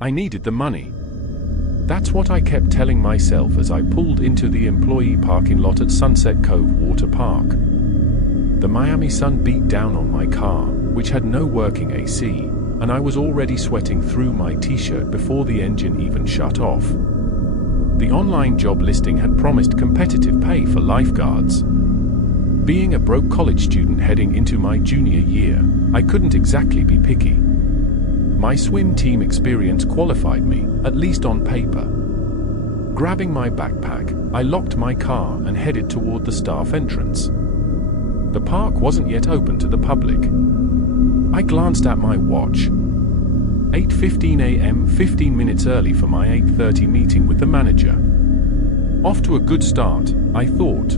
I needed the money. That's what I kept telling myself as I pulled into the employee parking lot at Sunset Cove Water Park. The Miami sun beat down on my car, which had no working AC, and I was already sweating through my t-shirt before the engine even shut off. The online job listing had promised competitive pay for lifeguards. Being a broke college student heading into my junior year, I couldn't exactly be picky. My swim team experience qualified me, at least on paper. Grabbing my backpack, I locked my car and headed toward the staff entrance. The park wasn't yet open to the public. I glanced at my watch. 8:15 a.m., 15 minutes early for my 8:30 meeting with the manager. Off to a good start, I thought.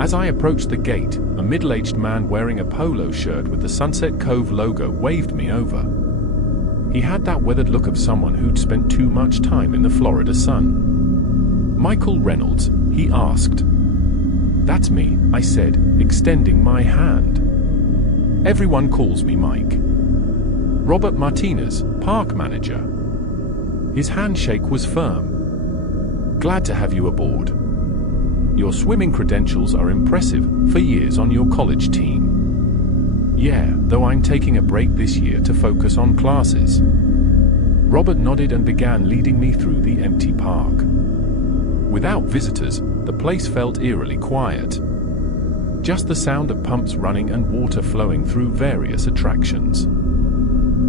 As I approached the gate, a middle-aged man wearing a polo shirt with the Sunset Cove logo waved me over. He had that weathered look of someone who'd spent too much time in the Florida sun. "Michael Reynolds?" he asked. "That's me," I said, extending my hand. "Everyone calls me Mike." "Robert Martinez, park manager." His handshake was firm. "Glad to have you aboard. Your swimming credentials are impressive for years on your college team." "Yeah, though I'm taking a break this year to focus on classes." Robert nodded and began leading me through the empty park. Without visitors, the place felt eerily quiet. Just the sound of pumps running and water flowing through various attractions.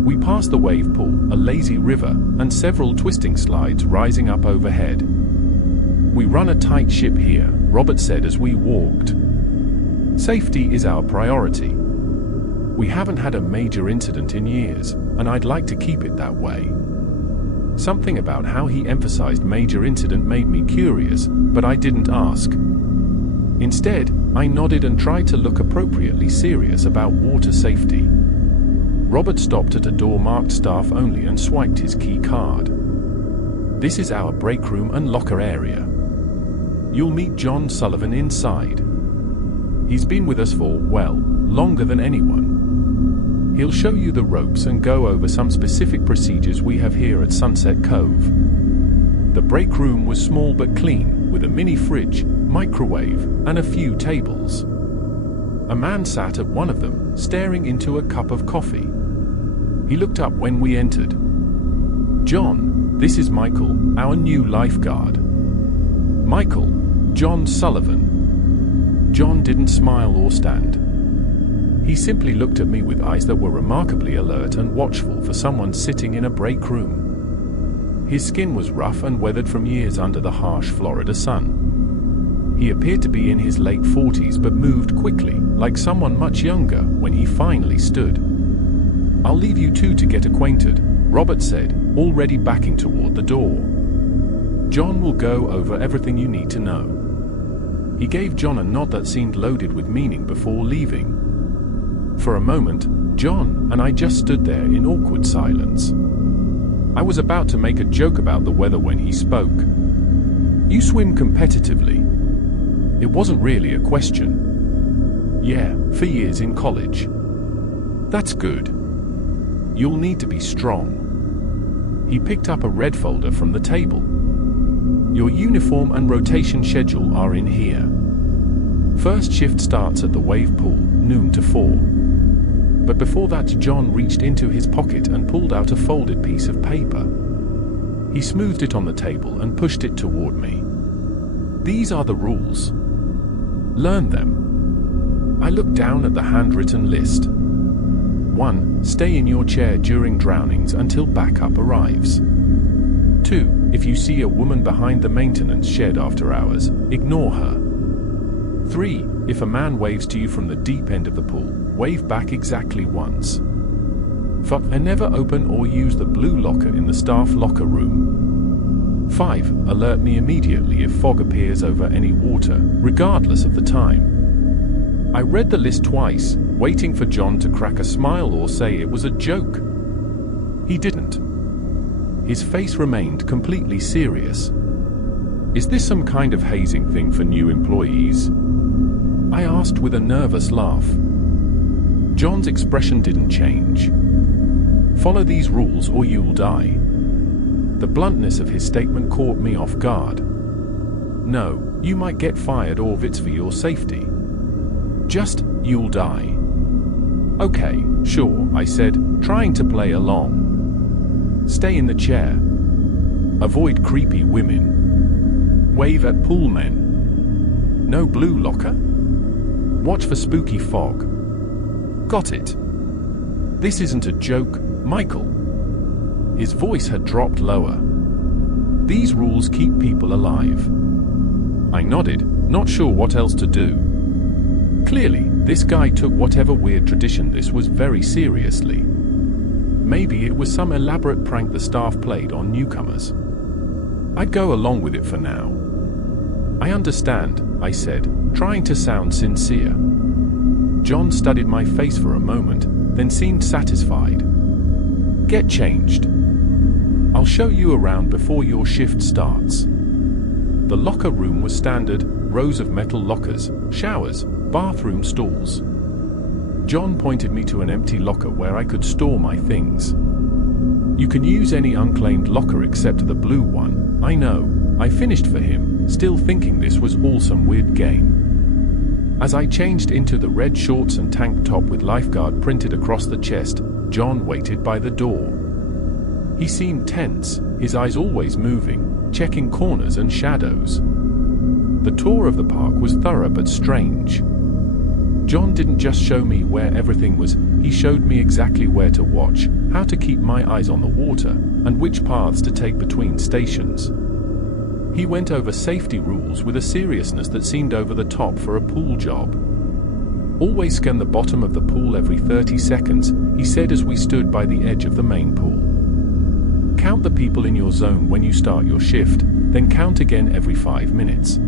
We passed the wave pool, a lazy river, and several twisting slides rising up overhead. "We run a tight ship here," Robert said as we walked. "Safety is our priority. We haven't had a major incident in years, and I'd like to keep it that way." Something about how he emphasized major incident made me curious, but I didn't ask. Instead, I nodded and tried to look appropriately serious about water safety. Robert stopped at a door marked staff only and swiped his key card. "This is our break room and locker area. You'll meet John Sullivan inside. He's been with us for, well, longer than anyone. He'll show you the ropes and go over some specific procedures we have here at Sunset Cove." The break room was small but clean, with a mini fridge, microwave, and a few tables. A man sat at one of them, staring into a cup of coffee. He looked up when we entered. "John, this is Michael, our new lifeguard." "Michael, John Sullivan." John didn't smile or stand. He simply looked at me with eyes that were remarkably alert and watchful for someone sitting in a break room. His skin was rough and weathered from years under the harsh Florida sun. He appeared to be in his late 40s but moved quickly, like someone much younger, when he finally stood. "I'll leave you two to get acquainted," Robert said, already backing toward the door. "John will go over everything you need to know." He gave John a nod that seemed loaded with meaning before leaving. For a moment, John and I just stood there in awkward silence. I was about to make a joke about the weather when he spoke. "You swim competitively?" It wasn't really a question. "Yeah, for years in college." "That's good. You'll need to be strong." He picked up a red folder from the table. "Your uniform and rotation schedule are in here. First shift starts at the wave pool, noon to 4. But before that, John reached into his pocket and pulled out a folded piece of paper. He smoothed it on the table and pushed it toward me. "These are the rules. Learn them." I looked down at the handwritten list. 1. Stay in your chair during drownings until backup arrives. 2. If you see a woman behind the maintenance shed after hours, ignore her. 3. If a man waves to you from the deep end of the pool, wave back exactly once. 4. Never open or use the blue locker in the staff locker room. 5. Alert me immediately if fog appears over any water, regardless of the time. I read the list twice, waiting for John to crack a smile or say it was a joke. He didn't. His face remained completely serious. "Is this some kind of hazing thing for new employees?" I asked with a nervous laugh. John's expression didn't change. "Follow these rules or you'll die." The bluntness of his statement caught me off guard. No, you might get fired or it's for your safety. Just, you'll die. Okay, sure, I said, trying to play along. Stay in the chair. Avoid creepy women. Wave at pool men. No blue locker? Watch for spooky fog. Got it. This isn't a joke, Michael. His voice had dropped lower. These rules keep people alive. I nodded, not sure what else to do. Clearly, this guy took whatever weird tradition this was very seriously. Maybe it was some elaborate prank the staff played on newcomers. I'd go along with it for now. I understand, I said, trying to sound sincere. John studied my face for a moment, then seemed satisfied. Get changed. I'll show you around before your shift starts. The locker room was standard, rows of metal lockers, showers, bathroom stalls. John pointed me to an empty locker where I could store my things. You can use any unclaimed locker except the blue one, I know. I finished for him, still thinking this was all some weird game. As I changed into the red shorts and tank top with lifeguard printed across the chest, John waited by the door. He seemed tense, his eyes always moving, checking corners and shadows. The tour of the park was thorough but strange. John didn't just show me where everything was, he showed me exactly where to watch, how to keep my eyes on the water, and which paths to take between stations. He went over safety rules with a seriousness that seemed over the top for a pool job. Always scan the bottom of the pool every 30 seconds, he said as we stood by the edge of the main pool. Count the people in your zone when you start your shift, then count again every 5 minutes.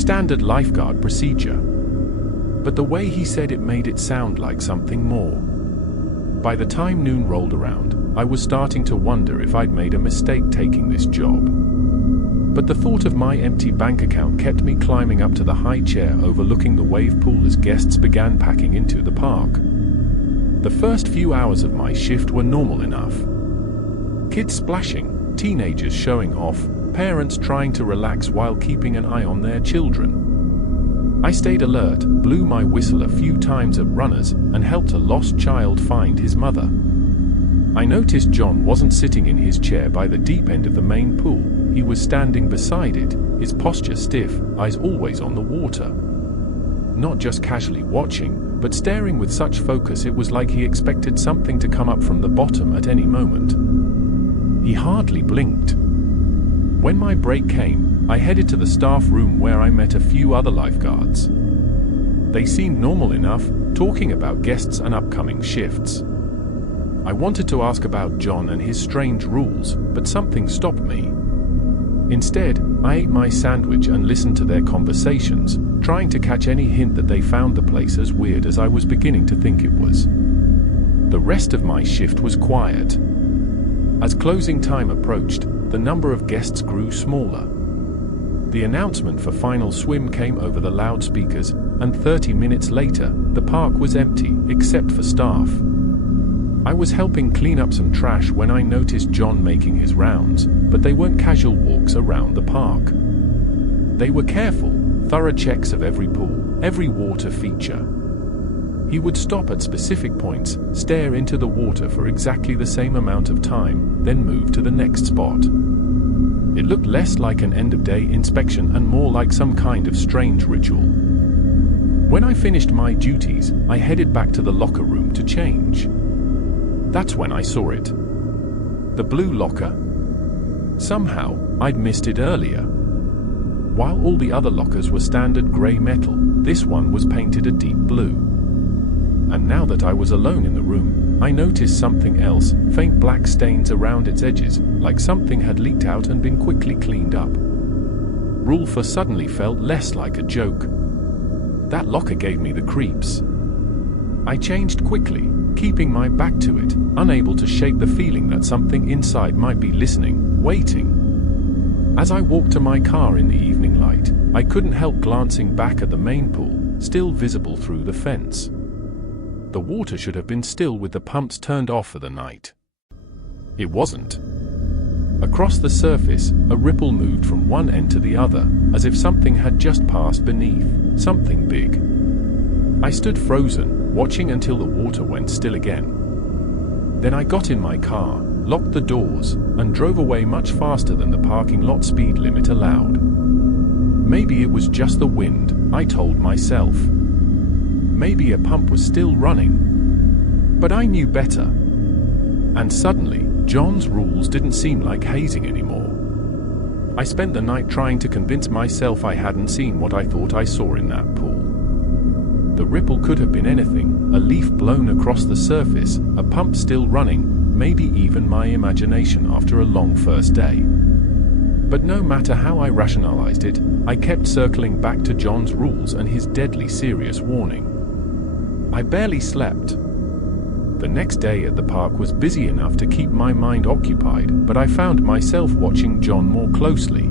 Standard lifeguard procedure. But the way he said it made it sound like something more. By the time noon rolled around, I was starting to wonder if I'd made a mistake taking this job. But the thought of my empty bank account kept me climbing up to the high chair overlooking the wave pool as guests began packing into the park. The first few hours of my shift were normal enough. Kids splashing, teenagers showing off, parents trying to relax while keeping an eye on their children. I stayed alert, blew my whistle a few times at runners, and helped a lost child find his mother. I noticed John wasn't sitting in his chair by the deep end of the main pool. He was standing beside it, his posture stiff, eyes always on the water. Not just casually watching, but staring with such focus it was like he expected something to come up from the bottom at any moment. He hardly blinked. When my break came, I headed to the staff room where I met a few other lifeguards. They seemed normal enough, talking about guests and upcoming shifts. I wanted to ask about John and his strange rules, but something stopped me. Instead, I ate my sandwich and listened to their conversations, trying to catch any hint that they found the place as weird as I was beginning to think it was. The rest of my shift was quiet. As closing time approached, the number of guests grew smaller. The announcement for final swim came over the loudspeakers, and 30 minutes later, the park was empty, except for staff. I was helping clean up some trash when I noticed John making his rounds, but they weren't casual walks around the park. They were careful, thorough checks of every pool, every water feature. He would stop at specific points, stare into the water for exactly the same amount of time, then move to the next spot. It looked less like an end-of-day inspection and more like some kind of strange ritual. When I finished my duties, I headed back to the locker room to change. That's when I saw it. The blue locker. Somehow, I'd missed it earlier. While all the other lockers were standard grey metal, this one was painted a deep blue. And now that I was alone in the room, I noticed something else, faint black stains around its edges, like something had leaked out and been quickly cleaned up. Rule 4 suddenly felt less like a joke. That locker gave me the creeps. I changed quickly, keeping my back to it, unable to shake the feeling that something inside might be listening, waiting. As I walked to my car in the evening light, I couldn't help glancing back at the main pool, still visible through the fence. The water should have been still with the pumps turned off for the night. It wasn't. Across the surface, a ripple moved from one end to the other, as if something had just passed beneath, something big. I stood frozen, watching until the water went still again. Then I got in my car, locked the doors, and drove away much faster than the parking lot speed limit allowed. Maybe it was just the wind, I told myself. Maybe a pump was still running. But I knew better. And suddenly, John's rules didn't seem like hazing anymore. I spent the night trying to convince myself I hadn't seen what I thought I saw in that pool. The ripple could have been anything, a leaf blown across the surface, a pump still running, maybe even my imagination after a long first day. But no matter how I rationalized it, I kept circling back to John's rules and his deadly serious warning. I barely slept. The next day at the park was busy enough to keep my mind occupied, but I found myself watching John more closely.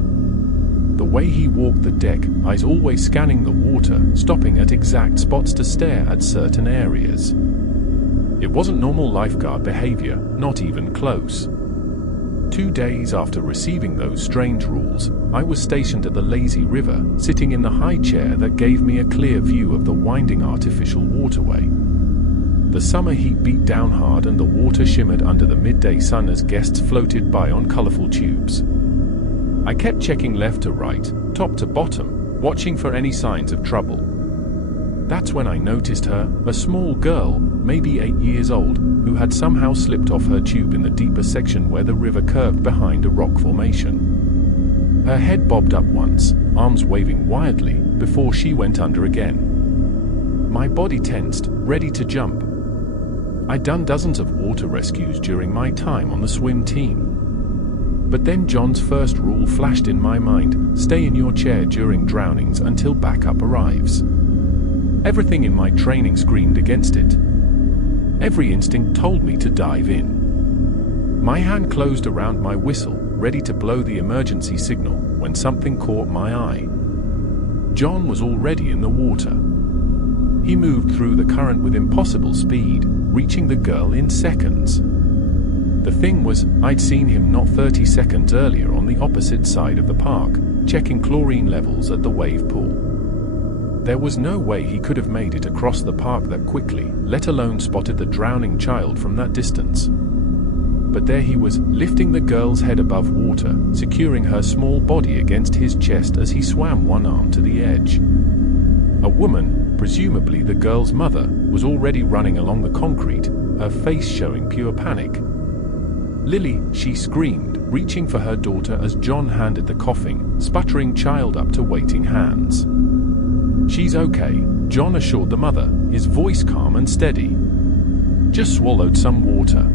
The way he walked the deck, eyes always scanning the water, stopping at exact spots to stare at certain areas. It wasn't normal lifeguard behavior, not even close. 2 days after receiving those strange rules, I was stationed at the lazy river, sitting in the high chair that gave me a clear view of the winding artificial waterway. The summer heat beat down hard and the water shimmered under the midday sun as guests floated by on colorful tubes. I kept checking left to right, top to bottom, watching for any signs of trouble. That's when I noticed her, a small girl, maybe 8 years old, who had somehow slipped off her tube in the deeper section where the river curved behind a rock formation. Her head bobbed up once, arms waving wildly, before she went under again. My body tensed, ready to jump. I'd done dozens of water rescues during my time on the swim team. But then John's first rule flashed in my mind: stay in your chair during drownings until backup arrives. Everything in my training screamed against it. Every instinct told me to dive in. My hand closed around my whistle, ready to blow the emergency signal, when something caught my eye. John was already in the water. He moved through the current with impossible speed, reaching the girl in seconds. The thing was, I'd seen him not 30 seconds earlier on the opposite side of the park, checking chlorine levels at the wave pool. There was no way he could have made it across the park that quickly, let alone spotted the drowning child from that distance. But there he was, lifting the girl's head above water, securing her small body against his chest as he swam one arm to the edge. A woman, presumably the girl's mother, was already running along the concrete, her face showing pure panic. "Lily," she screamed, reaching for her daughter as John handed the coughing, sputtering child up to waiting hands. "She's okay," John assured the mother, his voice calm and steady. "Just swallowed some water.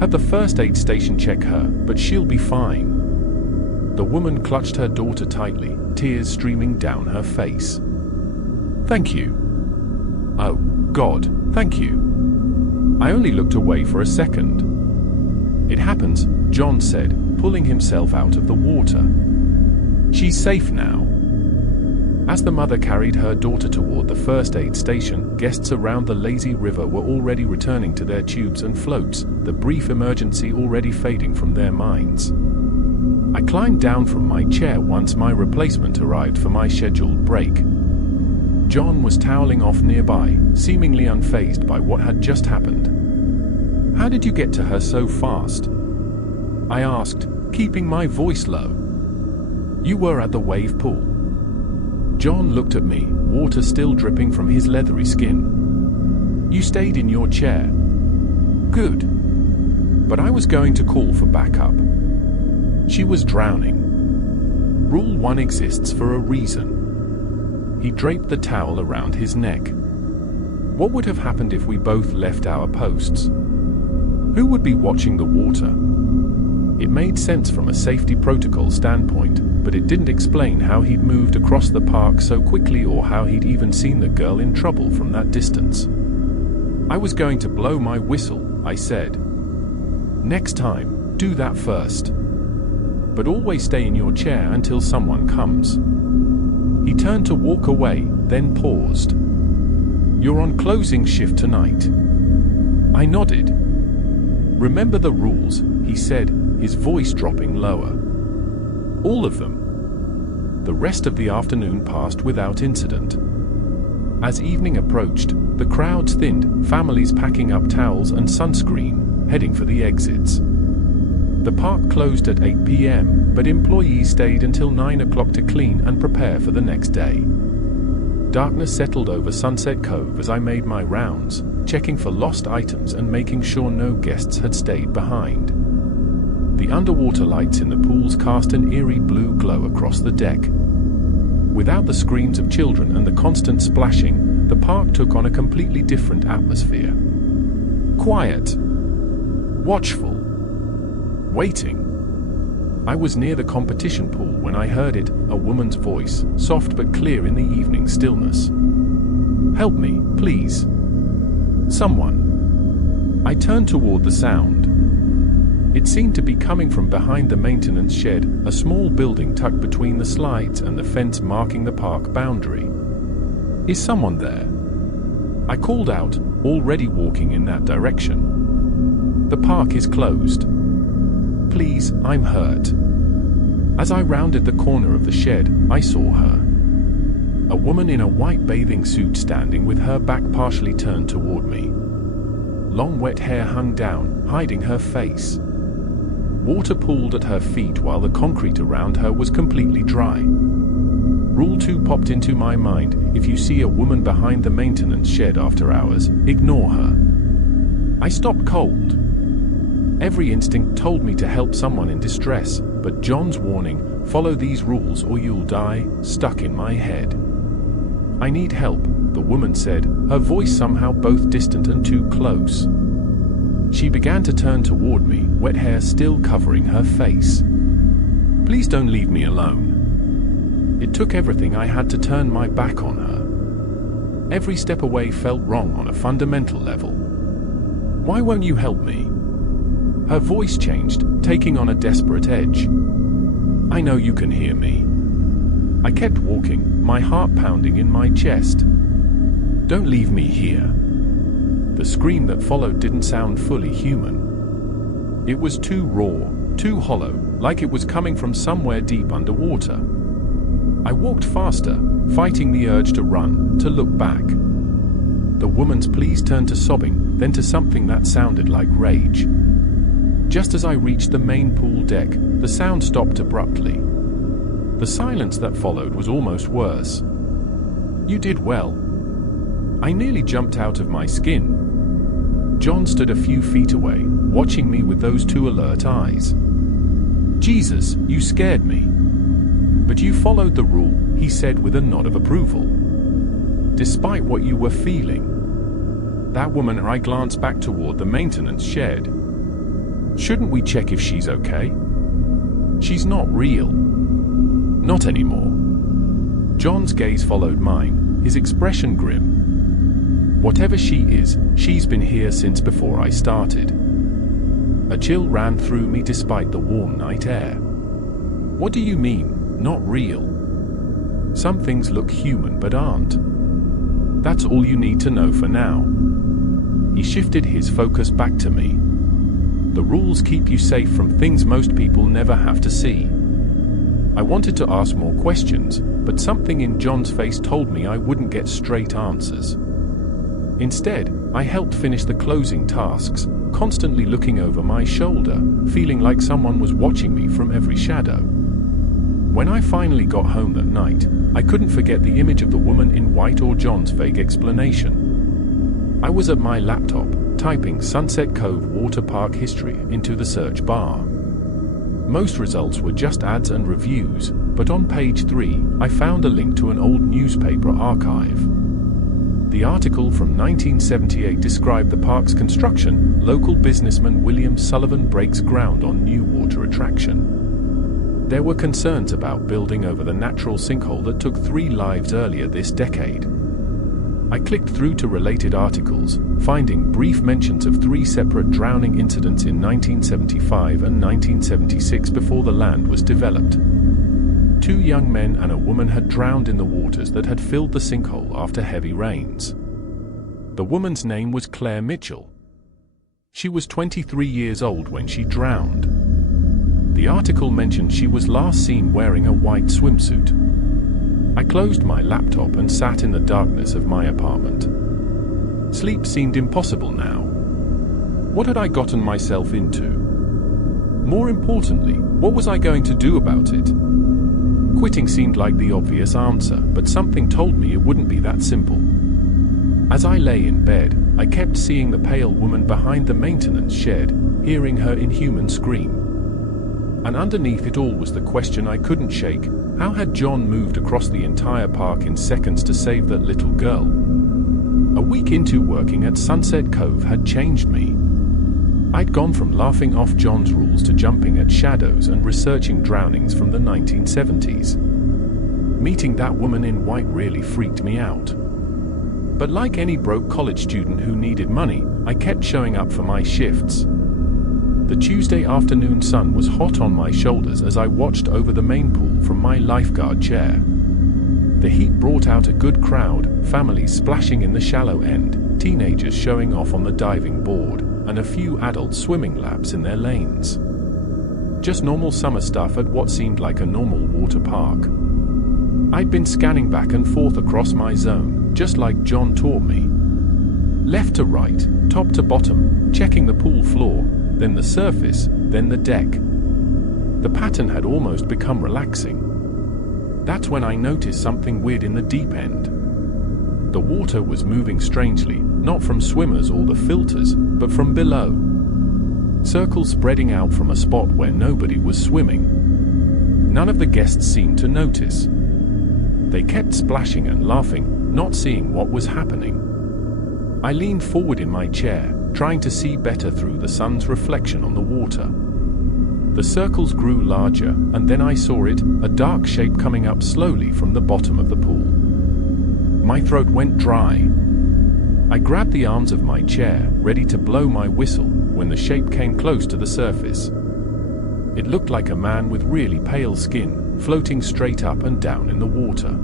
Had the first aid station check her, but she'll be fine." The woman clutched her daughter tightly, tears streaming down her face. "Thank you." "Oh, God, thank you." I only looked away for a second. "It happens," John said, pulling himself out of the water. "She's safe now." As the mother carried her daughter toward the first aid station, guests around the lazy river were already returning to their tubes and floats, the brief emergency already fading from their minds. I climbed down from my chair once my replacement arrived for my scheduled break. John was toweling off nearby, seemingly unfazed by what had just happened. "How did you get to her so fast?" I asked, keeping my voice low. "You were at the wave pool." John looked at me, water still dripping from his leathery skin. "You stayed in your chair." "Good. But I was going to call for backup. She was drowning. Rule 1 exists for a reason." He draped the towel around his neck. "What would have happened if we both left our posts? Who would be watching the water?" It made sense from a safety protocol standpoint, but it didn't explain how he'd moved across the park so quickly or how he'd even seen the girl in trouble from that distance. "I was going to blow my whistle," I said. "Next time, do that first. But always stay in your chair until someone comes." He turned to walk away, then paused. "You're on closing shift tonight." I nodded. "Remember the rules," he said, his voice dropping lower. "All of them." The rest of the afternoon passed without incident. As evening approached, the crowds thinned, families packing up towels and sunscreen, heading for the exits. The park closed at 8 p.m., but employees stayed until 9 o'clock to clean and prepare for the next day. Darkness settled over Sunset Cove as I made my rounds, checking for lost items and making sure no guests had stayed behind. The underwater lights in the pools cast an eerie blue glow across the deck. Without the screams of children and the constant splashing, the park took on a completely different atmosphere. Quiet. Watchful. Waiting. I was near the competition pool when I heard it, a woman's voice, soft but clear in the evening stillness. "Help me, please. Someone." I turned toward the sound. It seemed to be coming from behind the maintenance shed, a small building tucked between the slides and the fence marking the park boundary. "Is someone there?" I called out, already walking in that direction. "The park is closed. Please, I'm hurt." As I rounded the corner of the shed, I saw her. A woman in a white bathing suit standing with her back partially turned toward me. Long wet hair hung down, hiding her face. Water pooled at her feet while the concrete around her was completely dry. Rule 2 popped into my mind: if you see a woman behind the maintenance shed after hours, ignore her. I stopped cold. Every instinct told me to help someone in distress, but John's warning, "Follow these rules or you'll die," stuck in my head. "I need help," the woman said, her voice somehow both distant and too close. She began to turn toward me, wet hair still covering her face. "Please don't leave me alone." It took everything I had to turn my back on her. Every step away felt wrong on a fundamental level. "Why won't you help me?" Her voice changed, taking on a desperate edge. "I know you can hear me." I kept walking, my heart pounding in my chest. "Don't leave me here." The scream that followed didn't sound fully human. It was too raw, too hollow, like it was coming from somewhere deep underwater. I walked faster, fighting the urge to run, to look back. The woman's pleas turned to sobbing, then to something that sounded like rage. Just as I reached the main pool deck, the sound stopped abruptly. The silence that followed was almost worse. "You did well." I nearly jumped out of my skin. John stood a few feet away, watching me with those two alert eyes. "Jesus, you scared me." "But you followed the rule," he said with a nod of approval. "Despite what you were feeling." That woman, I glanced back toward the maintenance shed. "Shouldn't we check if she's okay?" "She's not real." "Not anymore." John's gaze followed mine, his expression grim. "Whatever she is, she's been here since before I started." A chill ran through me despite the warm night air. "What do you mean, not real?" "Some things look human but aren't. That's all you need to know for now." He shifted his focus back to me. "The rules keep you safe from things most people never have to see." I wanted to ask more questions, but something in John's face told me I wouldn't get straight answers. Instead, I helped finish the closing tasks, constantly looking over my shoulder, feeling like someone was watching me from every shadow. When I finally got home that night, I couldn't forget the image of the woman in white or John's vague explanation. I was at my laptop, typing Sunset Cove Water Park history into the search bar. Most results were just ads and reviews, but on page 3, I found a link to an old newspaper archive. The article from 1978 described the park's construction. Local businessman William Sullivan breaks ground on new water attraction. There were concerns about building over the natural sinkhole that took 3 lives earlier this decade. I clicked through to related articles, finding brief mentions of 3 separate drowning incidents in 1975 and 1976 before the land was developed. 2 young men and a woman had drowned in the waters that had filled the sinkhole after heavy rains. The woman's name was Claire Mitchell. She was 23 years old when she drowned. The article mentioned she was last seen wearing a white swimsuit. I closed my laptop and sat in the darkness of my apartment. Sleep seemed impossible now. What had I gotten myself into? More importantly, what was I going to do about it? Quitting seemed like the obvious answer, but something told me it wouldn't be that simple. As I lay in bed, I kept seeing the pale woman behind the maintenance shed, hearing her inhuman scream. And underneath it all was the question I couldn't shake: how had John moved across the entire park in seconds to save that little girl? A week into working at Sunset Cove had changed me. I'd gone from laughing off John's rules to jumping at shadows and researching drownings from the 1970s. Meeting that woman in white really freaked me out. But like any broke college student who needed money, I kept showing up for my shifts. The Tuesday afternoon sun was hot on my shoulders as I watched over the main pool from my lifeguard chair. The heat brought out a good crowd, families splashing in the shallow end, teenagers showing off on the diving board, and a few adults swimming laps in their lanes. Just normal summer stuff at what seemed like a normal water park. I'd been scanning back and forth across my zone, just like John taught me. Left to right, top to bottom, checking the pool floor, then the surface, then the deck. The pattern had almost become relaxing. That's when I noticed something weird in the deep end. The water was moving strangely, not from swimmers or the filters, but from below. Circles spreading out from a spot where nobody was swimming. None of the guests seemed to notice. They kept splashing and laughing, not seeing what was happening. I leaned forward in my chair, trying to see better through the sun's reflection on the water. The circles grew larger, and then I saw it, a dark shape coming up slowly from the bottom of the pool. My throat went dry. I grabbed the arms of my chair, ready to blow my whistle, when the shape came close to the surface. It looked like a man with really pale skin, floating straight up and down in the water.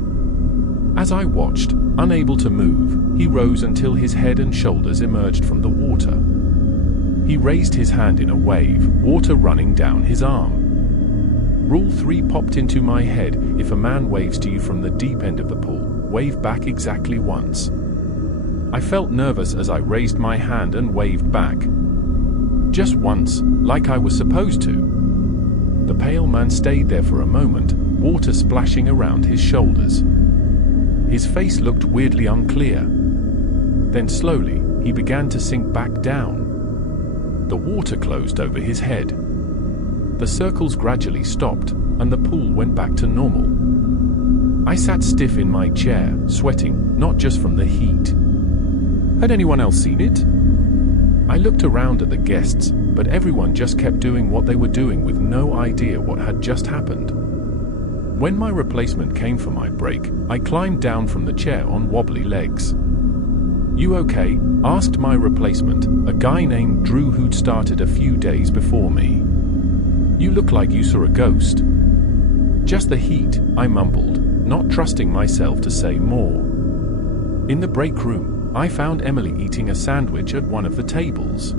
As I watched, unable to move, he rose until his head and shoulders emerged from the water. He raised his hand in a wave, water running down his arm. Rule 3 popped into my head: if a man waves to you from the deep end of the pool, wave back exactly once. I felt nervous as I raised my hand and waved back. Just once, like I was supposed to. The pale man stayed there for a moment, water splashing around his shoulders. His face looked weirdly unclear. Then slowly, he began to sink back down. The water closed over his head. The circles gradually stopped, and the pool went back to normal. I sat stiff in my chair, sweating, not just from the heat. Had anyone else seen it? I looked around at the guests, but everyone just kept doing what they were doing with no idea what had just happened. When my replacement came for my break, I climbed down from the chair on wobbly legs. "You okay?" asked my replacement, a guy named Drew who'd started a few days before me. "You look like you saw a ghost." "Just the heat," I mumbled, not trusting myself to say more. In the break room, I found Emily eating a sandwich at one of the tables.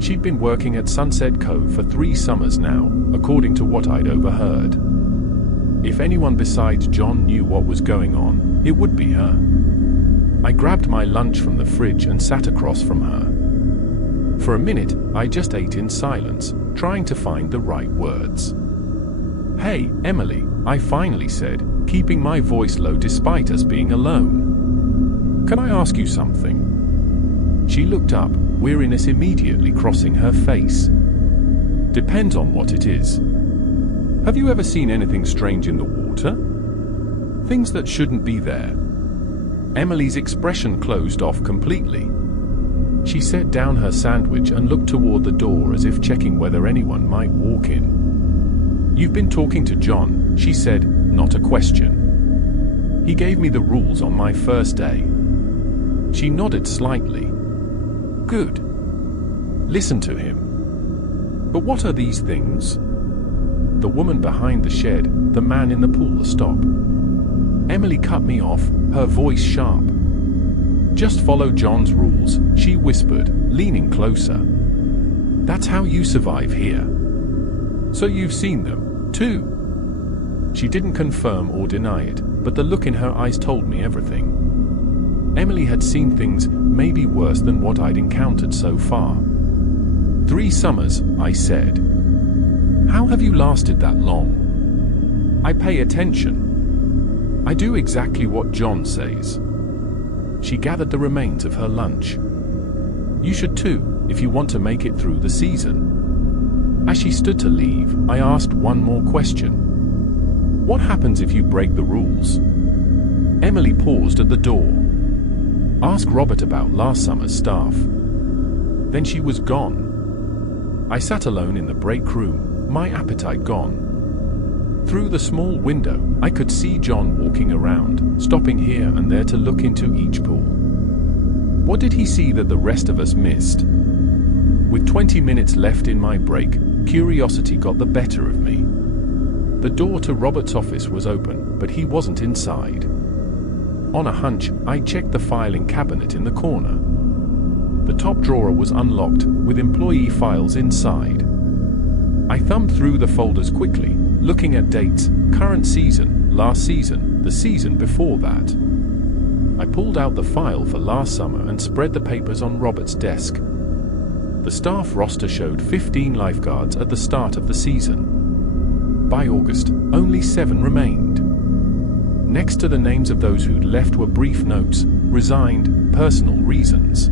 She'd been working at Sunset Cove for 3 summers now, according to what I'd overheard. If anyone besides John knew what was going on, it would be her. I grabbed my lunch from the fridge and sat across from her. For a minute, I just ate in silence, trying to find the right words. "Hey, Emily," I finally said, keeping my voice low despite us being alone. "Can I ask you something?" She looked up, weariness immediately crossing her face. "Depends on what it is. Have you ever seen anything strange in the water? Things that shouldn't be there?" Emily's expression closed off completely. She set down her sandwich and looked toward the door as if checking whether anyone might walk in. "You've been talking to John," she said, not a question. "He gave me the rules on my first day." She nodded slightly. "Good. Listen to him. But what are these things?" The woman behind the shed, the man in the pool, stop. Emily cut me off, her voice sharp. Just follow John's rules, she whispered, leaning closer. That's how you survive here. So you've seen them, too? She didn't confirm or deny it, but the look in her eyes told me everything. Emily had seen things maybe worse than what I'd encountered so far. 3 summers, I said. How have you lasted that long? I pay attention. I do exactly what John says. She gathered the remains of her lunch. You should too, if you want to make it through the season. As she stood to leave, I asked one more question. What happens if you break the rules? Emily paused at the door. Ask Robert about last summer's staff. Then she was gone. I sat alone in the break room, my appetite gone. Through the small window, I could see John walking around, stopping here and there to look into each pool. What did he see that the rest of us missed? With 20 minutes left in my break, curiosity got the better of me. The door to Robert's office was open, but he wasn't inside. On a hunch, I checked the filing cabinet in the corner. The top drawer was unlocked, with employee files inside. I thumbed through the folders quickly, looking at dates, current season, last season, the season before that. I pulled out the file for last summer and spread the papers on Robert's desk. The staff roster showed 15 lifeguards at the start of the season. By August, only 7 remained. Next to the names of those who'd left were brief notes: resigned, personal reasons.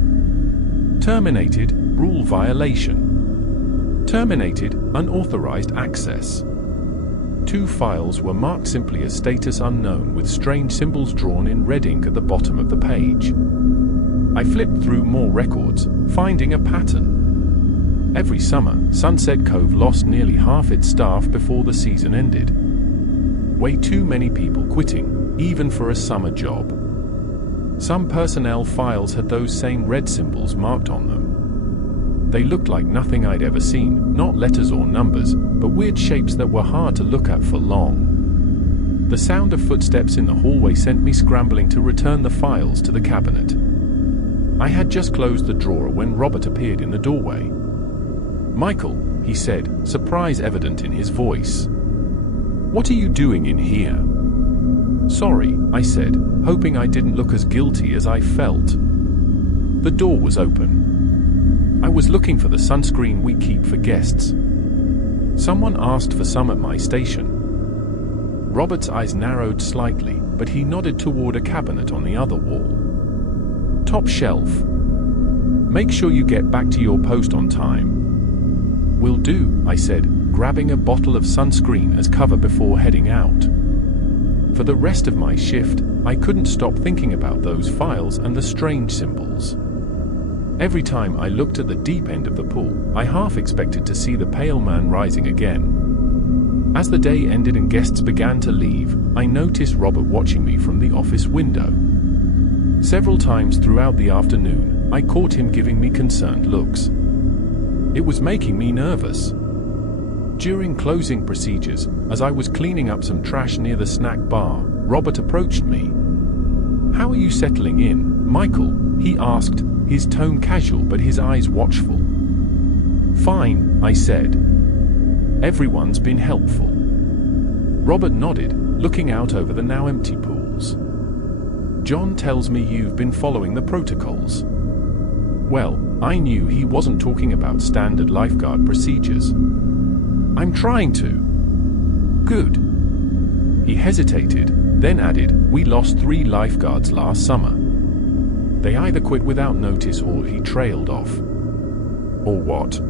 Terminated, rule violation. Terminated, unauthorized access. 2 files were marked simply as status unknown with strange symbols drawn in red ink at the bottom of the page. I flipped through more records, finding a pattern. Every summer, Sunset Cove lost nearly half its staff before the season ended. Way too many people quitting, even for a summer job. Some personnel files had those same red symbols marked on them. They looked like nothing I'd ever seen, not letters or numbers, but weird shapes that were hard to look at for long. The sound of footsteps in the hallway sent me scrambling to return the files to the cabinet. I had just closed the drawer when Robert appeared in the doorway. Michael, he said, surprise evident in his voice. What are you doing in here? Sorry, I said, hoping I didn't look as guilty as I felt. The door was open. I was looking for the sunscreen we keep for guests. Someone asked for some at my station. Robert's eyes narrowed slightly, but he nodded toward a cabinet on the other wall. Top shelf. Make sure you get back to your post on time. Will do, I said, grabbing a bottle of sunscreen as cover before heading out. For the rest of my shift, I couldn't stop thinking about those files and the strange symbols. Every time I looked at the deep end of the pool, I half expected to see the pale man rising again. As the day ended and guests began to leave, I noticed Robert watching me from the office window. Several times throughout the afternoon, I caught him giving me concerned looks. It was making me nervous. During closing procedures, as I was cleaning up some trash near the snack bar, Robert approached me. How are you settling in, Michael? He asked, his tone casual but his eyes watchful. Fine, I said. Everyone's been helpful. Robert nodded, looking out over the now empty pools. John tells me you've been following the protocols. Well, I knew he wasn't talking about standard lifeguard procedures. I'm trying to. Good. He hesitated, then added, we lost 3 lifeguards last summer. They either quit without notice or he trailed off. Or what?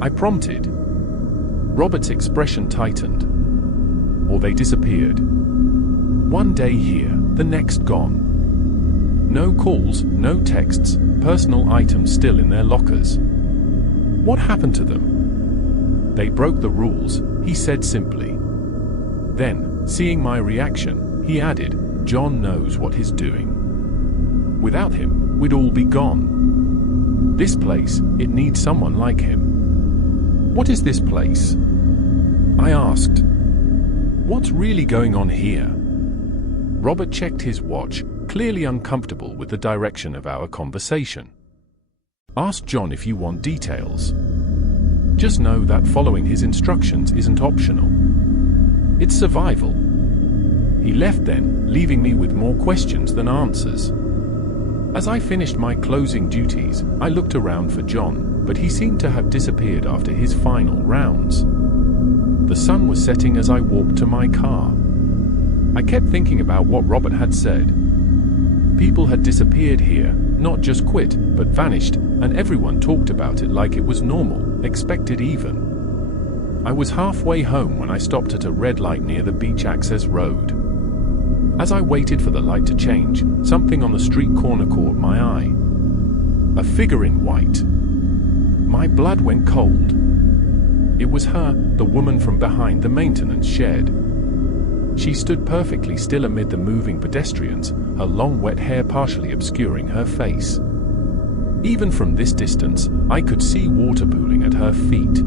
I prompted. Robert's expression tightened. Or they disappeared. One day here, the next gone. No calls, no texts, personal items still in their lockers. What happened to them? They broke the rules, he said simply. Then, seeing my reaction, he added, John knows what he's doing. Without him, we'd all be gone. This place, it needs someone like him. What is this place? I asked. What's really going on here? Robert checked his watch, clearly uncomfortable with the direction of our conversation. Ask John if you want details. Just know that following his instructions isn't optional. It's survival. He left then, leaving me with more questions than answers. As I finished my closing duties, I looked around for John, but he seemed to have disappeared after his final rounds. The sun was setting as I walked to my car. I kept thinking about what Robert had said. People had disappeared here, not just quit, but vanished, and everyone talked about it like it was normal, expected even. I was halfway home when I stopped at a red light near the beach access road. As I waited for the light to change, something on the street corner caught my eye. A figure in white. My blood went cold. It was her, the woman from behind the maintenance shed. She stood perfectly still amid the moving pedestrians, her long wet hair partially obscuring her face. Even from this distance, I could see water pooling at her feet.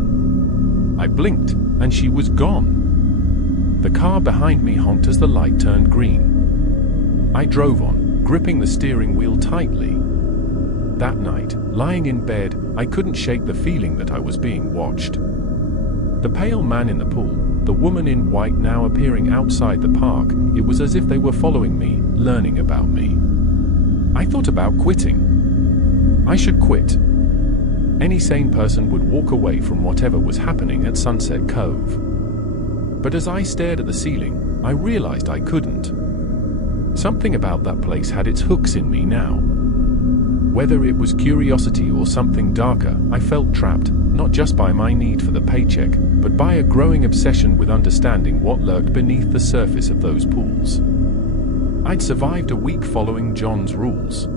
I blinked, and she was gone. The car behind me honked as the light turned green. I drove on, gripping the steering wheel tightly. That night, lying in bed, I couldn't shake the feeling that I was being watched. The pale man in the pool, the woman in white now appearing outside the park, it was as if they were following me, learning about me. I thought about quitting. I should quit. Any sane person would walk away from whatever was happening at Sunset Cove. But as I stared at the ceiling, I realized I couldn't. Something about that place had its hooks in me now. Whether it was curiosity or something darker, I felt trapped, not just by my need for the paycheck, but by a growing obsession with understanding what lurked beneath the surface of those pools. I'd survived a week following John's rules.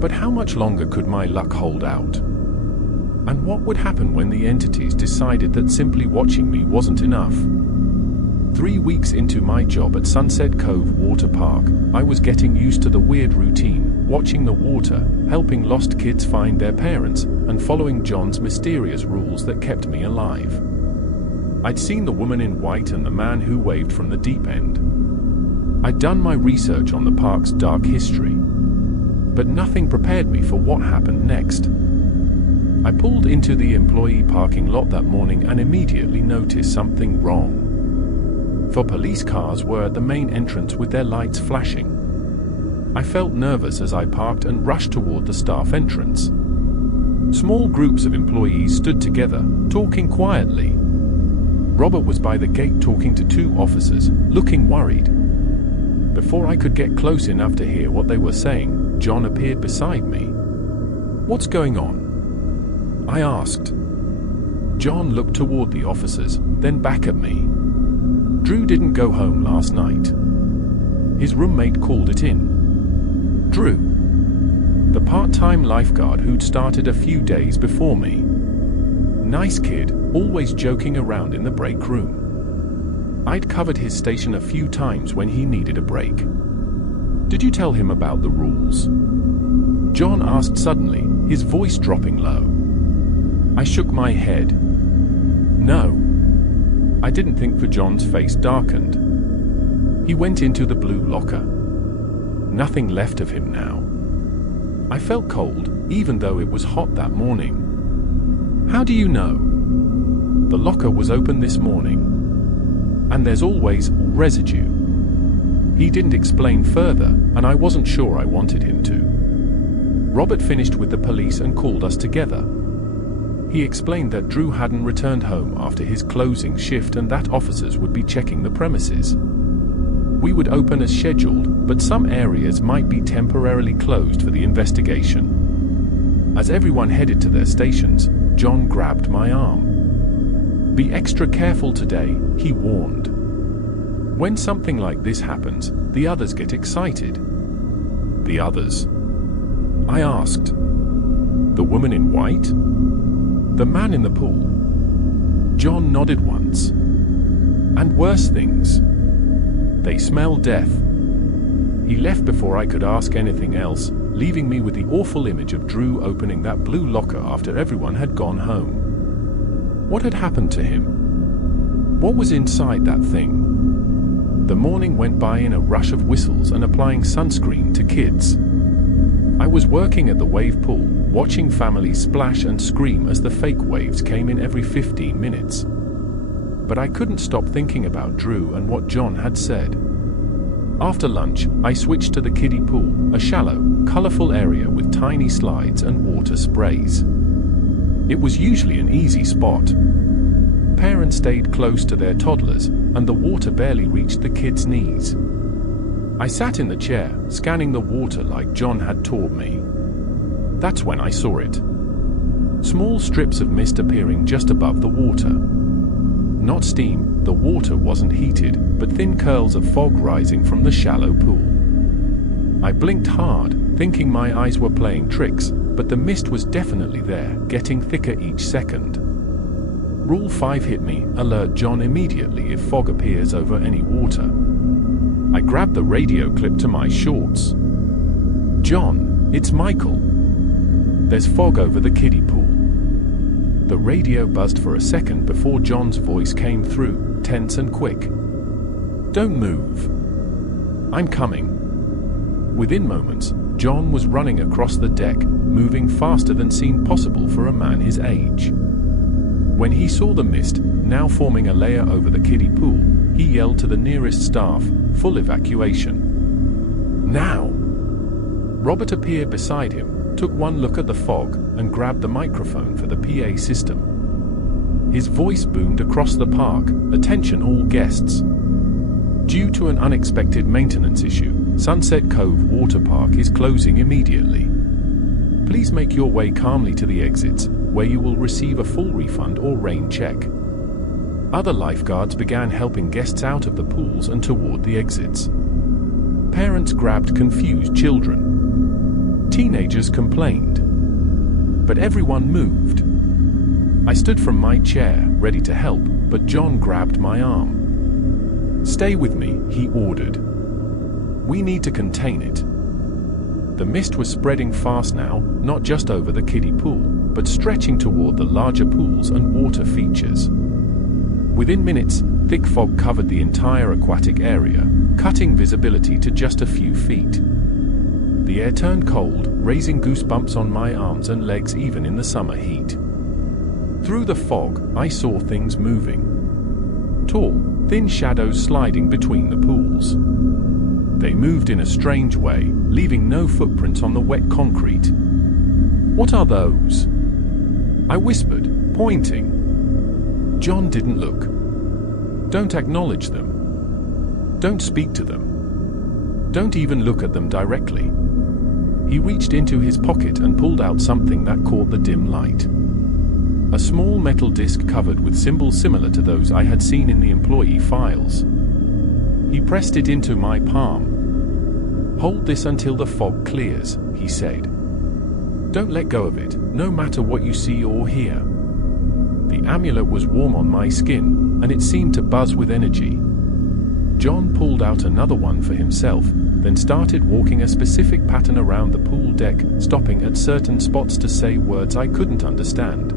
But how much longer could my luck hold out? And what would happen when the entities decided that simply watching me wasn't enough? 3 weeks into my job at Sunset Cove Water Park, I was getting used to the weird routine, watching the water, helping lost kids find their parents, and following John's mysterious rules that kept me alive. I'd seen the woman in white and the man who waved from the deep end. I'd done my research on the park's dark history. But nothing prepared me for what happened next. I pulled into the employee parking lot that morning and immediately noticed something wrong. For police cars were at the main entrance with their lights flashing. I felt nervous as I parked and rushed toward the staff entrance. Small groups of employees stood together, talking quietly. Robert was by the gate talking to 2 officers, looking worried. Before I could get close enough to hear what they were saying, John appeared beside me. "What's going on?" I asked. John looked toward the officers, then back at me. "Drew didn't go home last night. His roommate called it in." Drew, the part-time lifeguard who'd started a few days before me. Nice kid, always joking around in the break room. I'd covered his station a few times when he needed a break. "Did you tell him about the rules?" John asked suddenly, his voice dropping low. I shook my head. "No." I didn't think for John's face darkened. He went into the blue locker. Nothing left of him now. I felt cold, even though it was hot that morning. "How do you know?" "The locker was open this morning. And there's always residue." He didn't explain further, and I wasn't sure I wanted him to. Robert finished with the police and called us together. He explained that Drew hadn't returned home after his closing shift and that officers would be checking the premises. We would open as scheduled, but some areas might be temporarily closed for the investigation. As everyone headed to their stations, John grabbed my arm. "Be extra careful today," he warned. When something like this happens, the others get excited. "The others?" I asked. "The woman in white? The man in the pool?" John nodded once. "And worse things. They smell death." He left before I could ask anything else, leaving me with the awful image of Drew opening that blue locker after everyone had gone home. What had happened to him? What was inside that thing? The morning went by in a rush of whistles and applying sunscreen to kids. I was working at the wave pool, watching families splash and scream as the fake waves came in every 15 minutes. But I couldn't stop thinking about Drew and what John had said. After lunch, I switched to the kiddie pool, a shallow, colorful area with tiny slides and water sprays. It was usually an easy spot. Parents stayed close to their toddlers, and the water barely reached the kids' knees. I sat in the chair, scanning the water like John had taught me. That's when I saw it. Small strips of mist appearing just above the water. Not steam, the water wasn't heated, but thin curls of fog rising from the shallow pool. I blinked hard, thinking my eyes were playing tricks, but the mist was definitely there, getting thicker each second. Rule 5 hit me, alert John immediately if fog appears over any water. I grabbed the radio clip to my shorts. John, it's Michael. There's fog over the kiddie pool. The radio buzzed for a second before John's voice came through, tense and quick. Don't move. I'm coming. Within moments, John was running across the deck, moving faster than seemed possible for a man his age. When he saw the mist, now forming a layer over the kiddie pool, he yelled to the nearest staff, full evacuation. Now! Robert appeared beside him, took one look at the fog, and grabbed the microphone for the PA system. His voice boomed across the park, attention all guests. Due to an unexpected maintenance issue, Sunset Cove Water Park is closing immediately. Please make your way calmly to the exits, where you will receive a full refund or rain check. Other lifeguards began helping guests out of the pools and toward the exits. Parents grabbed confused children. Teenagers complained. But everyone moved. I stood from my chair, ready to help, but John grabbed my arm. Stay with me, he ordered. We need to contain it. The mist was spreading fast now, not just over the kiddie pool, but stretching toward the larger pools and water features. Within minutes, thick fog covered the entire aquatic area, cutting visibility to just a few feet. The air turned cold, raising goosebumps on my arms and legs even in the summer heat. Through the fog, I saw things moving. Tall, thin shadows sliding between the pools. They moved in a strange way, leaving no footprints on the wet concrete. What are those? I whispered, pointing. John didn't look. Don't acknowledge them. Don't speak to them. Don't even look at them directly. He reached into his pocket and pulled out something that caught the dim light. A small metal disc covered with symbols similar to those I had seen in the employee files. He pressed it into my palm. Hold this until the fog clears, he said. Don't let go of it, no matter what you see or hear. The amulet was warm on my skin, and it seemed to buzz with energy. John pulled out another one for himself, then started walking a specific pattern around the pool deck, stopping at certain spots to say words I couldn't understand.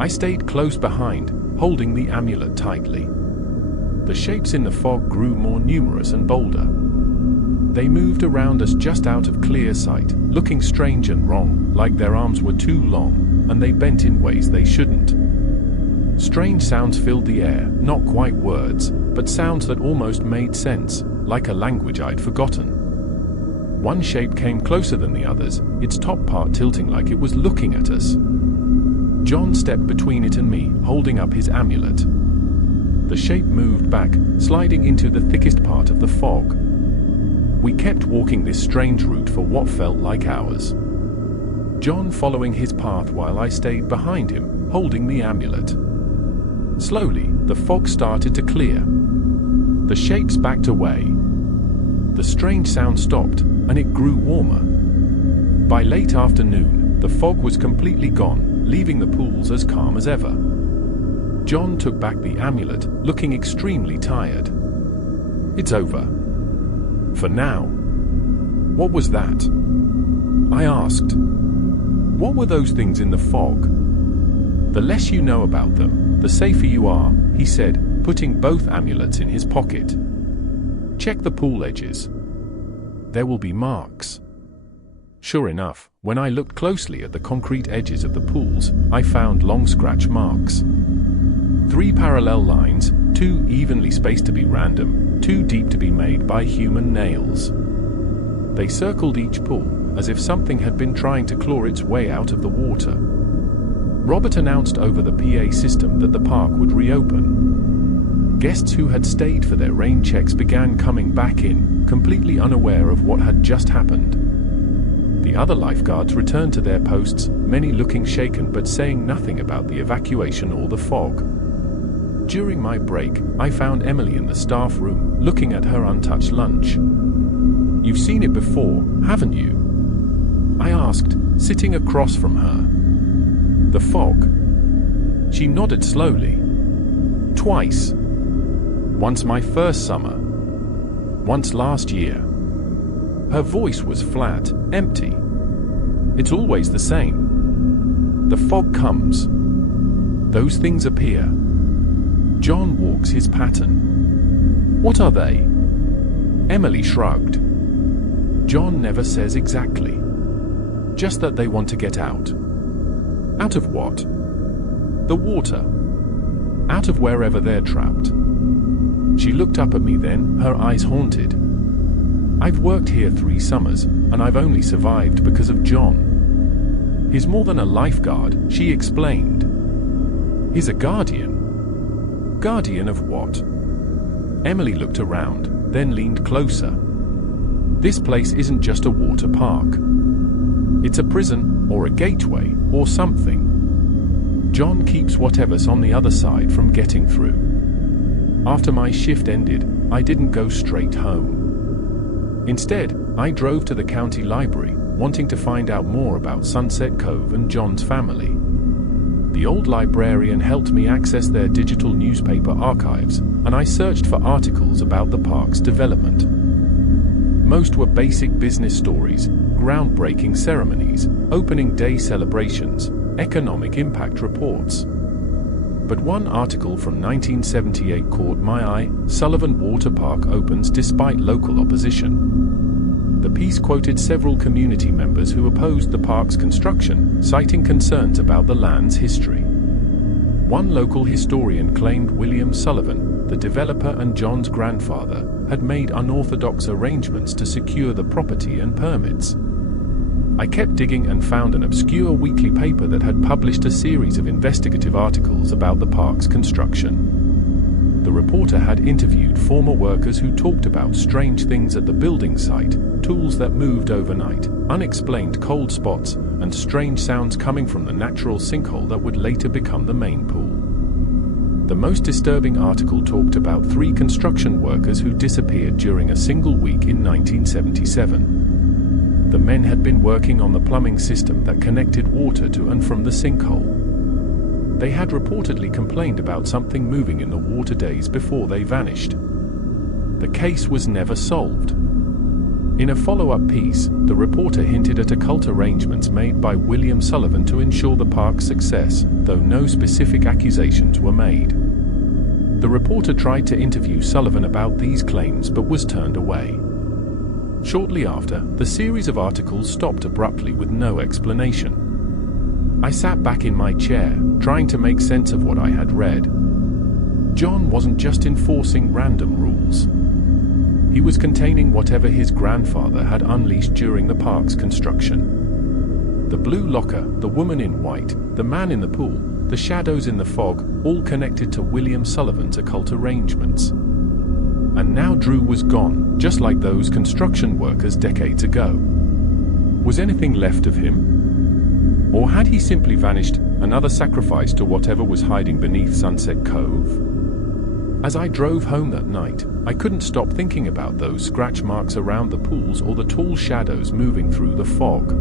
I stayed close behind, holding the amulet tightly. The shapes in the fog grew more numerous and bolder. They moved around us just out of clear sight, looking strange and wrong, like their arms were too long, and they bent in ways they shouldn't. Strange sounds filled the air, not quite words, but sounds that almost made sense, like a language I'd forgotten. One shape came closer than the others, its top part tilting like it was looking at us. John stepped between it and me, holding up his amulet. The shape moved back, sliding into the thickest part of the fog. We kept walking this strange route for what felt like hours. John following his path while I stayed behind him, holding the amulet. Slowly, the fog started to clear. The shapes backed away. The strange sound stopped, and it grew warmer. By late afternoon, the fog was completely gone, leaving the pools as calm as ever. John took back the amulet, looking extremely tired. It's over. For now. What was that? I asked. What were those things in the fog? The less you know about them, the safer you are, he said, putting both amulets in his pocket. Check the pool edges. There will be marks. Sure enough, when I looked closely at the concrete edges of the pools, I found long scratch marks. 3 parallel lines, 2 evenly spaced to be random, 2 deep to be made by human nails. They circled each pool, as if something had been trying to claw its way out of the water. Robert announced over the PA system that the park would reopen. Guests who had stayed for their rain checks began coming back in, completely unaware of what had just happened. The other lifeguards returned to their posts, many looking shaken but saying nothing about the evacuation or the fog. During my break, I found Emily in the staff room, looking at her untouched lunch. "You've seen it before, haven't you?" I asked, sitting across from her. "The fog?" She nodded slowly. "Twice. Once my first summer. Once last year." Her voice was flat, empty. "It's always the same. The fog comes. Those things appear. John walks his pattern." "What are they?" Emily shrugged. "John never says exactly. Just that they want to get out." "Out of what?" "The water. Out of wherever they're trapped." She looked up at me then, her eyes haunted. "I've worked here 3 summers, and I've only survived because of John. He's more than a lifeguard," she explained. "He's a guardian." "Guardian of what?" Emily looked around, then leaned closer. "This place isn't just a water park. It's a prison, or a gateway, or something. John keeps whatever's on the other side from getting through." After my shift ended, I didn't go straight home. Instead, I drove to the county library, wanting to find out more about Sunset Cove and John's family. The old librarian helped me access their digital newspaper archives, and I searched for articles about the park's development. Most were basic business stories, groundbreaking ceremonies, opening day celebrations, economic impact reports. But one article from 1978 caught my eye: Sullivan Water Park opens despite local opposition. The piece quoted several community members who opposed the park's construction, citing concerns about the land's history. One local historian claimed William Sullivan, the developer and John's grandfather, had made unorthodox arrangements to secure the property and permits. I kept digging and found an obscure weekly paper that had published a series of investigative articles about the park's construction. The reporter had interviewed former workers who talked about strange things at the building site, tools that moved overnight, unexplained cold spots, and strange sounds coming from the natural sinkhole that would later become the main pool. The most disturbing article talked about 3 construction workers who disappeared during a single week in 1977. The men had been working on the plumbing system that connected water to and from the sinkhole. They had reportedly complained about something moving in the water days before they vanished. The case was never solved. In a follow-up piece, the reporter hinted at occult arrangements made by William Sullivan to ensure the park's success, though no specific accusations were made. The reporter tried to interview Sullivan about these claims but was turned away. Shortly after, the series of articles stopped abruptly with no explanation. I sat back in my chair, trying to make sense of what I had read. John wasn't just enforcing random rules. He was containing whatever his grandfather had unleashed during the park's construction. The blue locker, the woman in white, the man in the pool, the shadows in the fog, all connected to William Sullivan's occult arrangements. And now Drew was gone, just like those construction workers decades ago. Was anything left of him? Or had he simply vanished, another sacrifice to whatever was hiding beneath Sunset Cove? As I drove home that night, I couldn't stop thinking about those scratch marks around the pools or the tall shadows moving through the fog.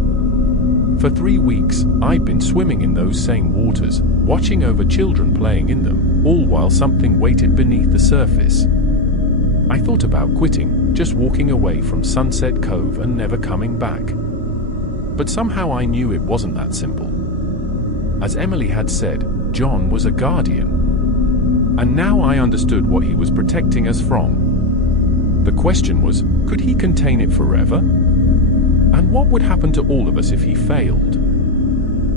For 3 weeks, I'd been swimming in those same waters, watching over children playing in them, all while something waited beneath the surface. I thought about quitting, just walking away from Sunset Cove and never coming back. But somehow I knew it wasn't that simple. As Emily had said, John was a guardian. And now I understood what he was protecting us from. The question was, could he contain it forever? And what would happen to all of us if he failed?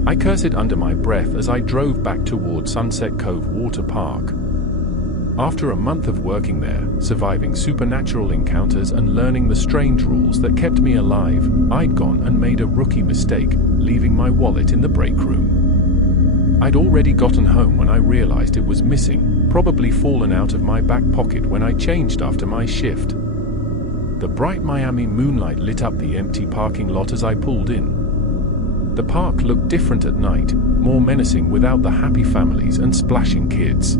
I cursed it under my breath as I drove back toward Sunset Cove Water Park. After a month of working there, surviving supernatural encounters and learning the strange rules that kept me alive, I'd gone and made a rookie mistake, leaving my wallet in the break room. I'd already gotten home when I realized it was missing, probably fallen out of my back pocket when I changed after my shift. The bright Miami moonlight lit up the empty parking lot as I pulled in. The park looked different at night, more menacing without the happy families and splashing kids.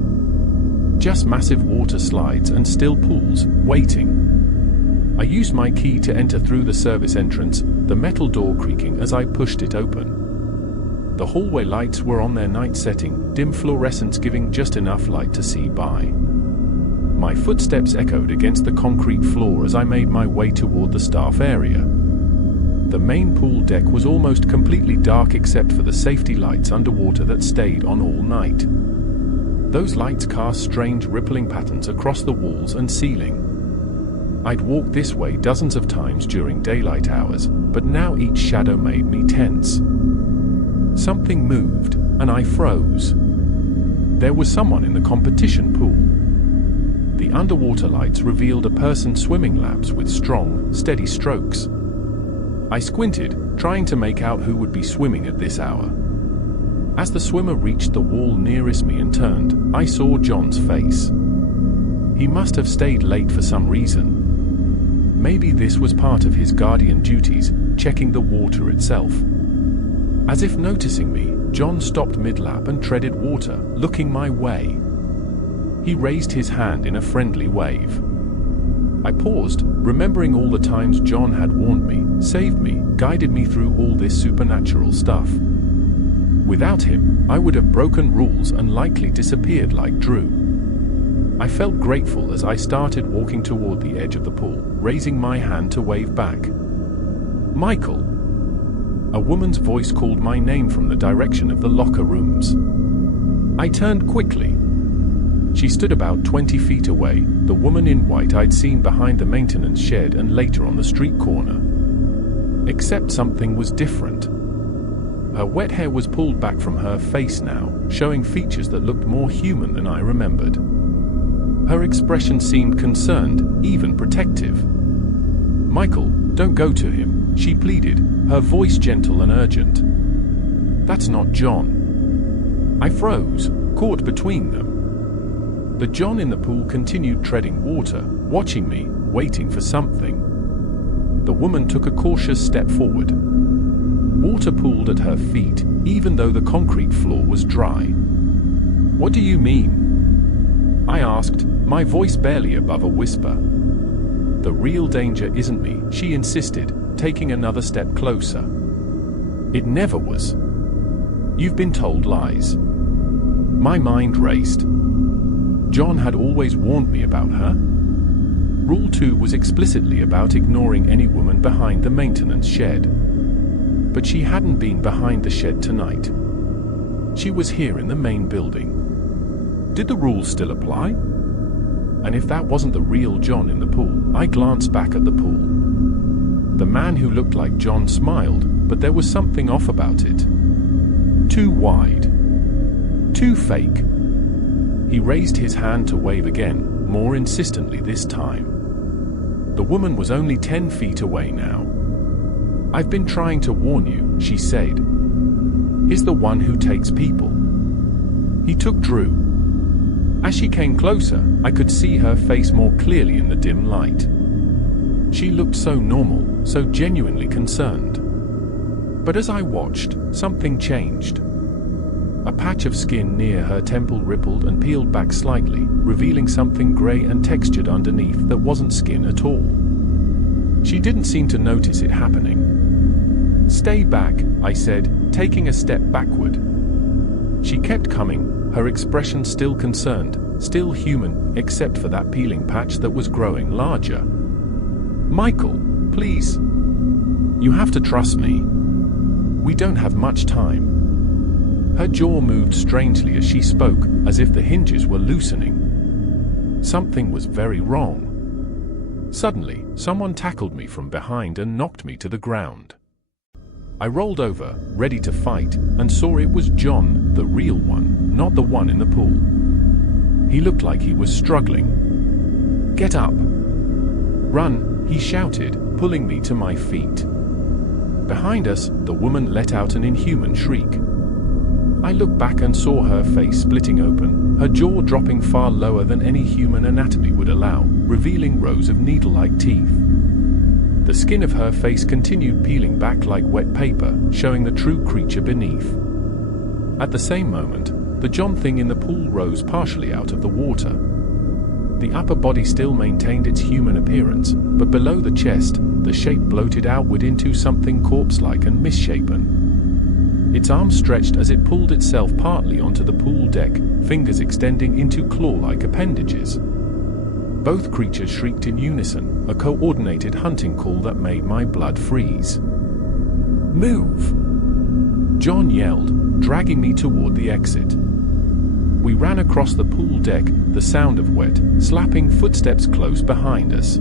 Just massive water slides and still pools, waiting. I used my key to enter through the service entrance, the metal door creaking as I pushed it open. The hallway lights were on their night setting, dim fluorescence giving just enough light to see by. My footsteps echoed against the concrete floor as I made my way toward the staff area. The main pool deck was almost completely dark except for the safety lights underwater that stayed on all night. Those lights cast strange rippling patterns across the walls and ceiling. I'd walked this way dozens of times during daylight hours, but now each shadow made me tense. Something moved, and I froze. There was someone in the competition pool. The underwater lights revealed a person swimming laps with strong, steady strokes. I squinted, trying to make out who would be swimming at this hour. As the swimmer reached the wall nearest me and turned, I saw John's face. He must have stayed late for some reason. Maybe this was part of his guardian duties, checking the water itself. As if noticing me, John stopped mid-lap and treaded water, looking my way. He raised his hand in a friendly wave. I paused, remembering all the times John had warned me, saved me, guided me through all this supernatural stuff. Without him, I would have broken rules and likely disappeared like Drew. I felt grateful as I started walking toward the edge of the pool, raising my hand to wave back. Michael! A woman's voice called my name from the direction of the locker rooms. I turned quickly. She stood about 20 feet away, the woman in white I'd seen behind the maintenance shed and later on the street corner. Except something was different. Her wet hair was pulled back from her face now, showing features that looked more human than I remembered. Her expression seemed concerned, even protective. "Michael, don't go to him," she pleaded, her voice gentle and urgent. "That's not John." I froze, caught between them. The John in the pool continued treading water, watching me, waiting for something. The woman took a cautious step forward. Water pooled at her feet, even though the concrete floor was dry. "What do you mean?" I asked, my voice barely above a whisper. "The real danger isn't me," she insisted, taking another step closer. "It never was. You've been told lies." My mind raced. John had always warned me about her. Rule 2 was explicitly about ignoring any woman behind the maintenance shed. But she hadn't been behind the shed tonight. She was here in the main building. Did the rules still apply? And if that wasn't the real John in the pool, I glanced back at the pool. The man who looked like John smiled, but there was something off about it. Too wide. Too fake. He raised his hand to wave again, more insistently this time. The woman was only 10 feet away now. "I've been trying to warn you," she said. "He's the one who takes people." He took Drew. As she came closer, I could see her face more clearly in the dim light. She looked so normal, so genuinely concerned. But as I watched, something changed. A patch of skin near her temple rippled and peeled back slightly, revealing something gray and textured underneath that wasn't skin at all. She didn't seem to notice it happening. "Stay back," I said, taking a step backward. She kept coming, her expression still concerned, still human, except for that peeling patch that was growing larger. "Michael, please. You have to trust me. We don't have much time." Her jaw moved strangely as she spoke, as if the hinges were loosening. Something was very wrong. Suddenly, someone tackled me from behind and knocked me to the ground. I rolled over, ready to fight, and saw it was John, the real one, not the one in the pool. He looked like he was struggling. "Get up! Run!" he shouted, pulling me to my feet. Behind us, the woman let out an inhuman shriek. I looked back and saw her face splitting open, her jaw dropping far lower than any human anatomy would allow, revealing rows of needle-like teeth. The skin of her face continued peeling back like wet paper, showing the true creature beneath. At the same moment, the John thing in the pool rose partially out of the water. The upper body still maintained its human appearance, but below the chest, the shape bloated outward into something corpse-like and misshapen. Its arms stretched as it pulled itself partly onto the pool deck, fingers extending into claw-like appendages. Both creatures shrieked in unison, a coordinated hunting call that made my blood freeze. "Move!" John yelled, dragging me toward the exit. We ran across the pool deck, the sound of wet, slapping footsteps close behind us.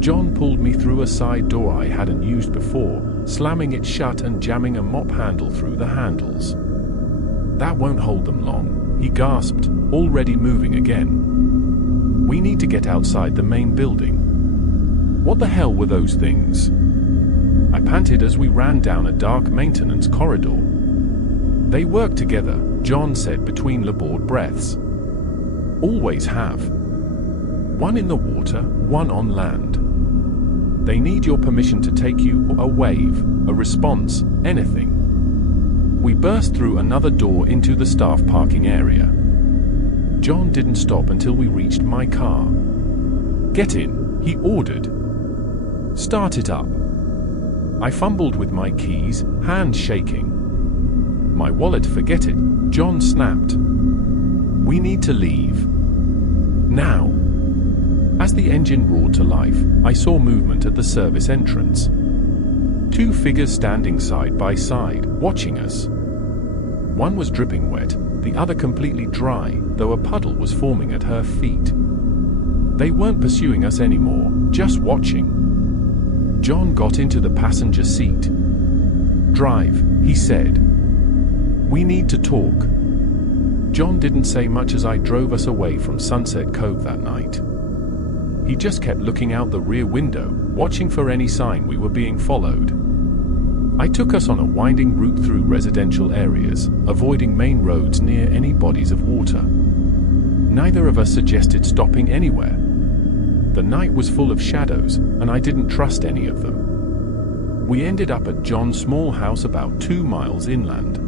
John pulled me through a side door I hadn't used before, slamming it shut and jamming a mop handle through the handles. "That won't hold them long," he gasped, already moving again. "We need to get outside the main building." "What the hell were those things?" I panted as we ran down a dark maintenance corridor. "They work together," John said between labored breaths. "Always have. One in the water, one on land. They need your permission to take you, a wave, a response, anything." We burst through another door into the staff parking area. John didn't stop until we reached my car. "Get in," he ordered. "Start it up." I fumbled with my keys, hands shaking. "My wallet, forget it," John snapped. "We need to leave. Now." As the engine roared to life, I saw movement at the service entrance. Two figures standing side by side, watching us. One was dripping wet, the other completely dry, though a puddle was forming at her feet. They weren't pursuing us anymore, just watching. John got into the passenger seat. "Drive," he said. "We need to talk." John didn't say much as I drove us away from Sunset Cove that night. He just kept looking out the rear window, watching for any sign we were being followed. I took us on a winding route through residential areas, avoiding main roads near any bodies of water. Neither of us suggested stopping anywhere. The night was full of shadows, and I didn't trust any of them. We ended up at John's small house about 2 miles inland.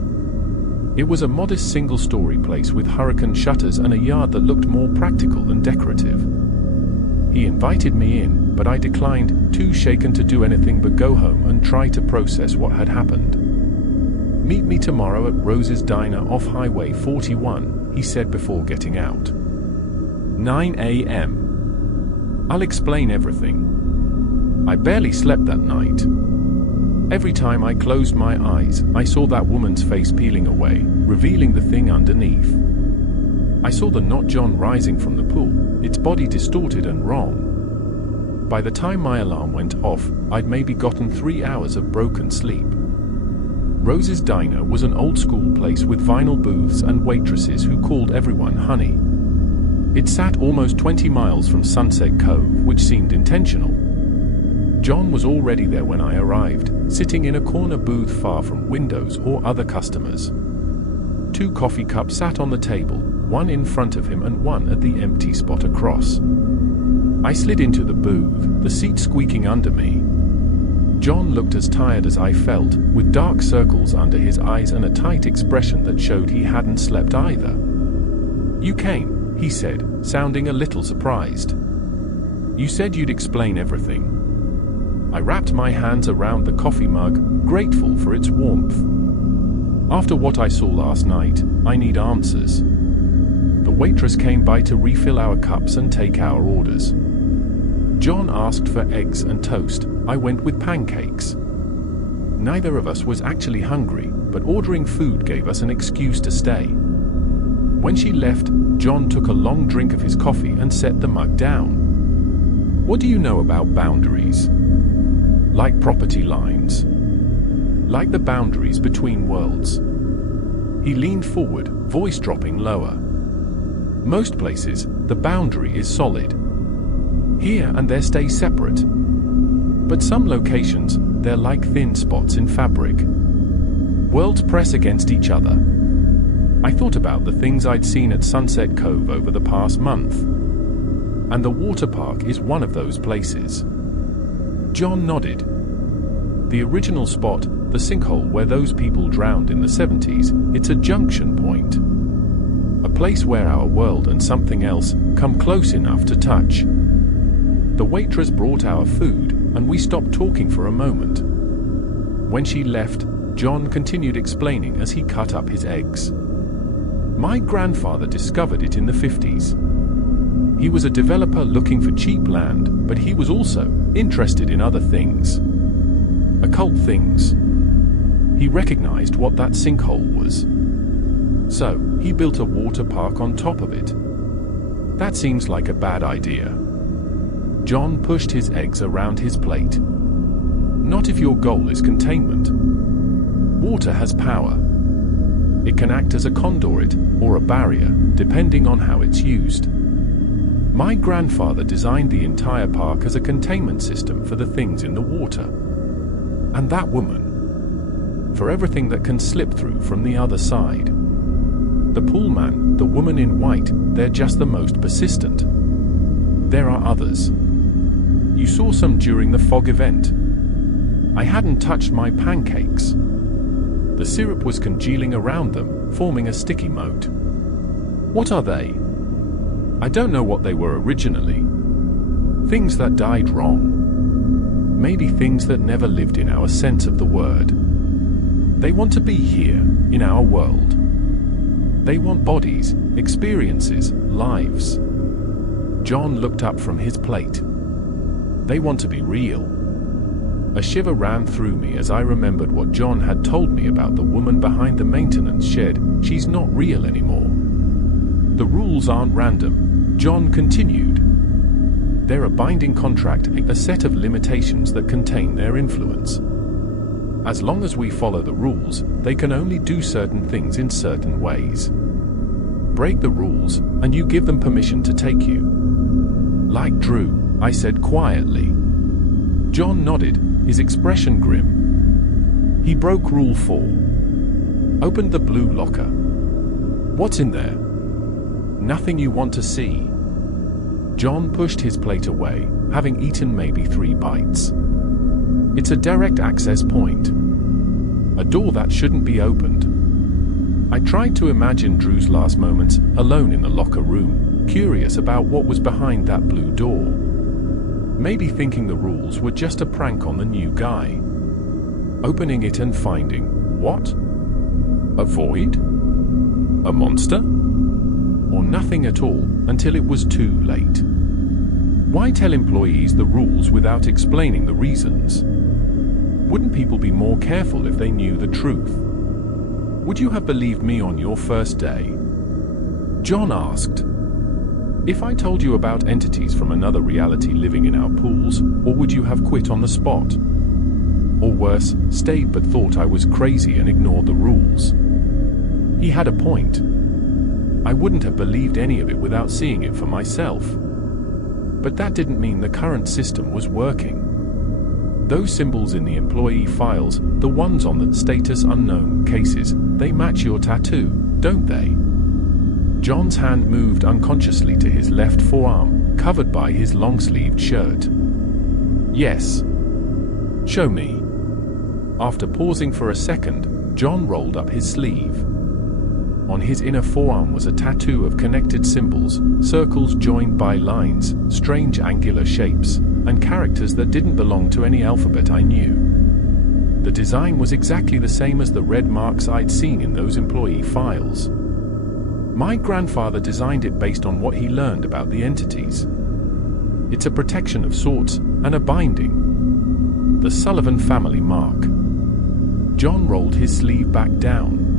It was a modest single-story place with hurricane shutters and a yard that looked more practical than decorative. He invited me in, but I declined, too shaken to do anything but go home and try to process what had happened. "Meet me tomorrow at Rose's Diner off Highway 41, he said before getting out. 9 a.m. I'll explain everything. I barely slept that night. Every time I closed my eyes, I saw that woman's face peeling away, revealing the thing underneath. I saw the not John rising from the pool, its body distorted and wrong. By the time my alarm went off, I'd maybe gotten 3 hours of broken sleep. Rose's Diner was an old-school place with vinyl booths and waitresses who called everyone honey. It sat almost 20 miles from Sunset Cove, which seemed intentional. John was already there when I arrived, sitting in a corner booth far from windows or other customers. 2 coffee cups sat on the table, one in front of him and one at the empty spot across. I slid into the booth, the seat squeaking under me. John looked as tired as I felt, with dark circles under his eyes and a tight expression that showed he hadn't slept either. "You came," he said, sounding a little surprised. "You said you'd explain everything." I wrapped my hands around the coffee mug, grateful for its warmth. "After what I saw last night, I need answers." The waitress came by to refill our cups and take our orders. John asked for eggs and toast. I went with pancakes. Neither of us was actually hungry, but ordering food gave us an excuse to stay. When she left, John took a long drink of his coffee and set the mug down. What do you know about boundaries? Like property lines. Like the boundaries between worlds. He leaned forward, voice dropping lower. Most places, the boundary is solid. Here and there stay separate. But some locations, they're like thin spots in fabric. Worlds press against each other. I thought about the things I'd seen at Sunset Cove over the past month. And the water park is one of those places. John nodded. The original spot, the sinkhole where those people drowned in the 70s, it's a junction point. A place where our world and something else come close enough to touch. The waitress brought our food, and we stopped talking for a moment. When she left, John continued explaining as he cut up his eggs. My grandfather discovered it in the 50s. He was a developer looking for cheap land, but he was also interested in other things. Occult things. He recognized what that sinkhole was. So, he built a water park on top of it. That seems like a bad idea. John pushed his eggs around his plate. Not if your goal is containment. Water has power. It can act as a conduit or a barrier, depending on how it's used. My grandfather designed the entire park as a containment system for the things in the water. And that woman. For everything that can slip through from the other side. The pool man, the woman in white, they're just the most persistent. There are others. You saw some during the fog event. I hadn't touched my pancakes. The syrup was congealing around them, forming a sticky moat. What are they? I don't know what they were originally. Things that died wrong. Maybe things that never lived in our sense of the word. They want to be here, in our world. They want bodies, experiences, lives. John looked up from his plate. They want to be real. A shiver ran through me as I remembered what John had told me about the woman behind the maintenance shed. She's not real anymore. The rules aren't random, John continued. They're a binding contract, a set of limitations that contain their influence. As long as we follow the rules, they can only do certain things in certain ways. Break the rules, and you give them permission to take you. Like Drew, I said quietly. John nodded, his expression grim. He broke Rule 4. Opened the blue locker. What's in there? Nothing you want to see. John pushed his plate away, having eaten maybe 3 bites. It's a direct access point. A door that shouldn't be opened. I tried to imagine Drew's last moments alone in the locker room, curious about what was behind that blue door. Maybe thinking the rules were just a prank on the new guy. Opening it and finding, what? A void? A monster? Or nothing at all until it was too late. Why tell employees the rules without explaining the reasons? Wouldn't people be more careful if they knew the truth? Would you have believed me on your first day? John asked. If I told you about entities from another reality living in our pools, or would you have quit on the spot? Or worse, stayed but thought I was crazy and ignored the rules? He had a point. I wouldn't have believed any of it without seeing it for myself. But that didn't mean the current system was working. Those symbols in the employee files, the ones on the status unknown cases, they match your tattoo, don't they? John's hand moved unconsciously to his left forearm, covered by his long-sleeved shirt. Yes. Show me. After pausing for a second, John rolled up his sleeve. On his inner forearm was a tattoo of connected symbols, circles joined by lines, strange angular shapes, and characters that didn't belong to any alphabet I knew. The design was exactly the same as the red marks I'd seen in those employee files. My grandfather designed it based on what he learned about the entities. It's a protection of sorts, and a binding. The Sullivan family mark. John rolled his sleeve back down.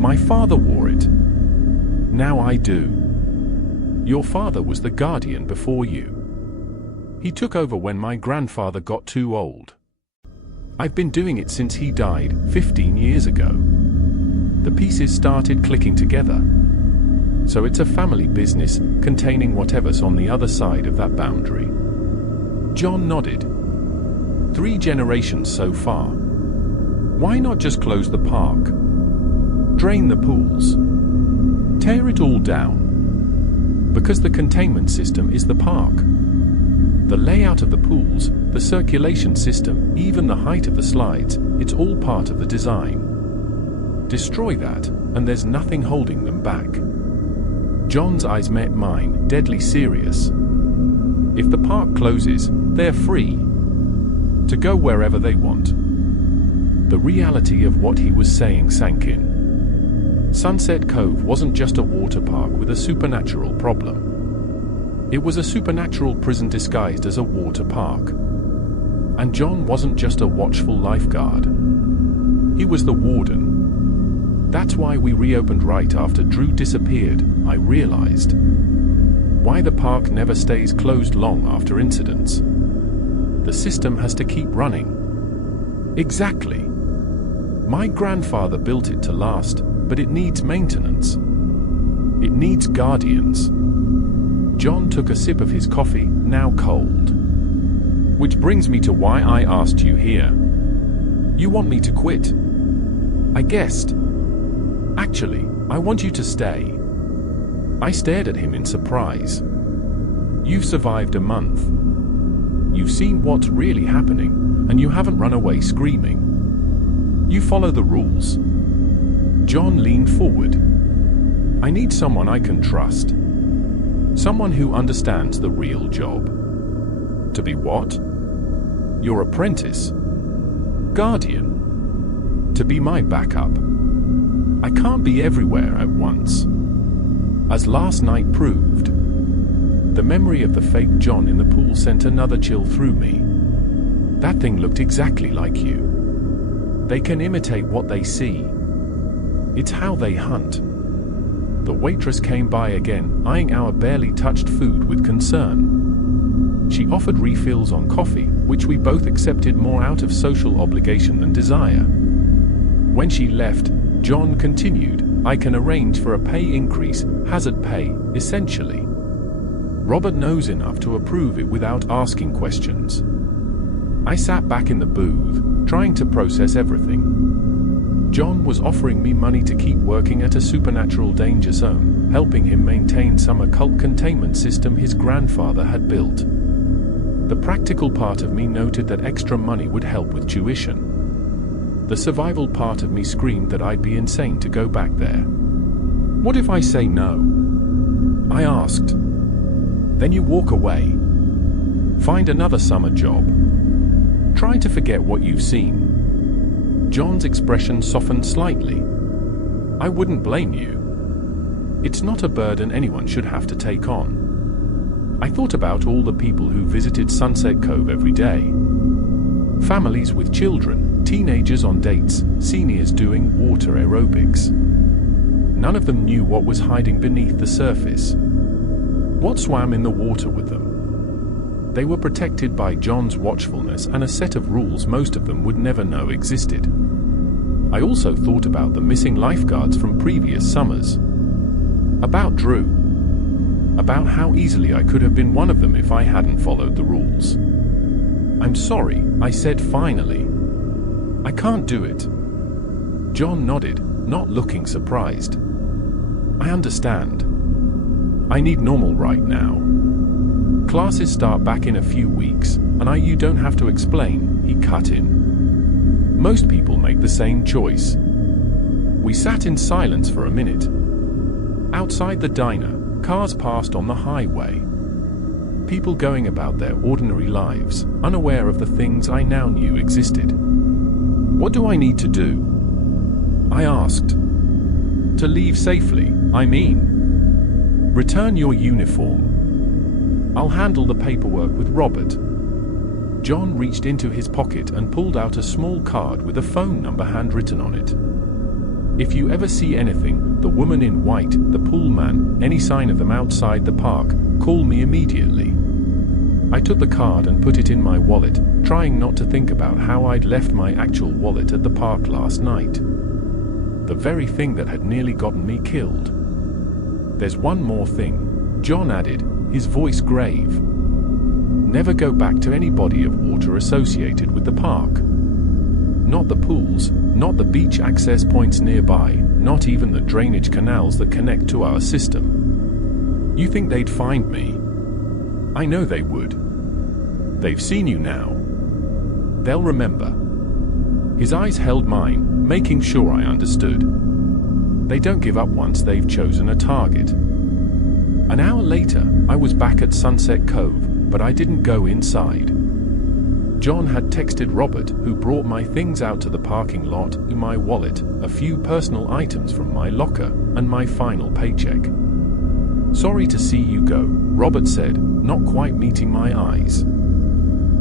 My father wore it. Now I do. Your father was the guardian before you. He took over when my grandfather got too old. I've been doing it since he died 15 years ago. The pieces started clicking together. So it's a family business containing whatever's on the other side of that boundary. John nodded. 3 generations so far. Why not just close the park? Drain the pools? Tear it all down? Because the containment system is the park. The layout of the pools, the circulation system, even the height of the slides, it's all part of the design. Destroy that, and there's nothing holding them back. John's eyes met mine, deadly serious. If the park closes, they're free to go wherever they want. The reality of what he was saying sank in. Sunset Cove wasn't just a water park with a supernatural problem. It was a supernatural prison disguised as a water park. And John wasn't just a watchful lifeguard. He was the warden. That's why we reopened right after Drew disappeared, I realized. Why the park never stays closed long after incidents. The system has to keep running. Exactly. My grandfather built it to last, but it needs maintenance. It needs guardians. John took a sip of his coffee, now cold. Which brings me to why I asked you here. You want me to quit? I guessed. Actually, I want you to stay. I stared at him in surprise. You've survived a month. You've seen what's really happening, and you haven't run away screaming. You follow the rules. John leaned forward. I need someone I can trust. Someone who understands the real job. To be what? Your apprentice. Guardian. To be my backup. I can't be everywhere at once. As last night proved. The memory of the fake John in the pool sent another chill through me. That thing looked exactly like you. They can imitate what they see. It's how they hunt. The waitress came by again, eyeing our barely touched food with concern. She offered refills on coffee, which we both accepted more out of social obligation than desire. When she left, John continued, I can arrange for a pay increase, hazard pay, essentially. Robert knows enough to approve it without asking questions. I sat back in the booth, trying to process everything. John was offering me money to keep working at a supernatural danger zone, helping him maintain some occult containment system his grandfather had built. The practical part of me noted that extra money would help with tuition. The survival part of me screamed that I'd be insane to go back there. What if I say no? I asked. Then you walk away. Find another summer job. Try to forget what you've seen. John's expression softened slightly. I wouldn't blame you. It's not a burden anyone should have to take on. I thought about all the people who visited Sunset Cove every day. Families with children, teenagers on dates, seniors doing water aerobics. None of them knew what was hiding beneath the surface. What swam in the water with them? They were protected by John's watchfulness and a set of rules most of them would never know existed. I also thought about the missing lifeguards from previous summers. About Drew. About how easily I could have been one of them if I hadn't followed the rules. I'm sorry, I said finally. I can't do it. John nodded, not looking surprised. I understand. I need normal right now. Classes start back in a few weeks, and you don't have to explain, he cut in. Most people make the same choice. We sat in silence for a minute. Outside the diner, cars passed on the highway. People going about their ordinary lives, unaware of the things I now knew existed. What do I need to do? I asked. To leave safely, I mean. Return your uniform. I'll handle the paperwork with Robert. John reached into his pocket and pulled out a small card with a phone number handwritten on it. If you ever see anything, the woman in white, the pool man, any sign of them outside the park, call me immediately. I took the card and put it in my wallet, trying not to think about how I'd left my actual wallet at the park last night. The very thing that had nearly gotten me killed. "There's one more thing," John added, his voice grave. "Never go back to any body of water associated with the park. Not the pools, not the beach access points nearby, not even the drainage canals that connect to our system. You think they'd find me? I know they would. They've seen you now. They'll remember." His eyes held mine, making sure I understood. They don't give up once they've chosen a target. An hour later, I was back at Sunset Cove, but I didn't go inside. John had texted Robert, who brought my things out to the parking lot, my wallet, a few personal items from my locker, and my final paycheck. "Sorry to see you go," Robert said, not quite meeting my eyes.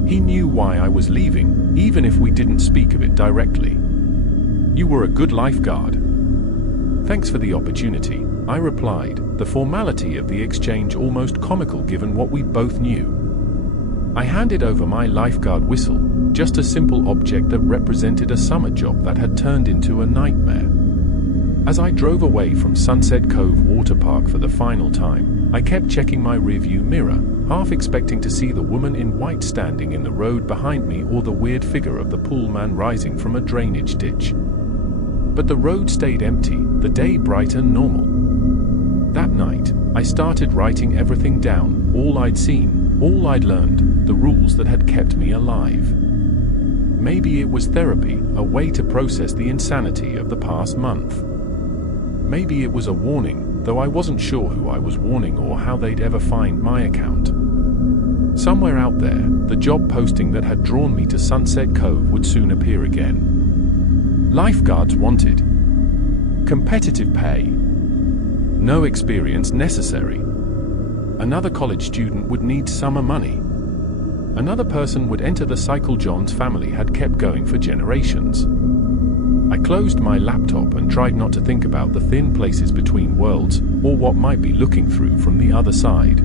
He knew why I was leaving, even if we didn't speak of it directly. "You were a good lifeguard." "Thanks for the opportunity," I replied, the formality of the exchange almost comical given what we both knew. I handed over my lifeguard whistle, just a simple object that represented a summer job that had turned into a nightmare. As I drove away from Sunset Cove Water Park for the final time, I kept checking my rearview mirror, half expecting to see the woman in white standing in the road behind me or the weird figure of the pool man rising from a drainage ditch. But the road stayed empty, the day bright and normal. That night, I started writing everything down, all I'd seen, all I'd learned, the rules that had kept me alive. Maybe it was therapy, a way to process the insanity of the past month. Maybe it was a warning, though I wasn't sure who I was warning or how they'd ever find my account. Somewhere out there, the job posting that had drawn me to Sunset Cove would soon appear again. Lifeguards wanted. Competitive pay. No experience necessary. Another college student would need summer money. Another person would enter the cycle John's family had kept going for generations. I closed my laptop and tried not to think about the thin places between worlds, or what might be looking through from the other side.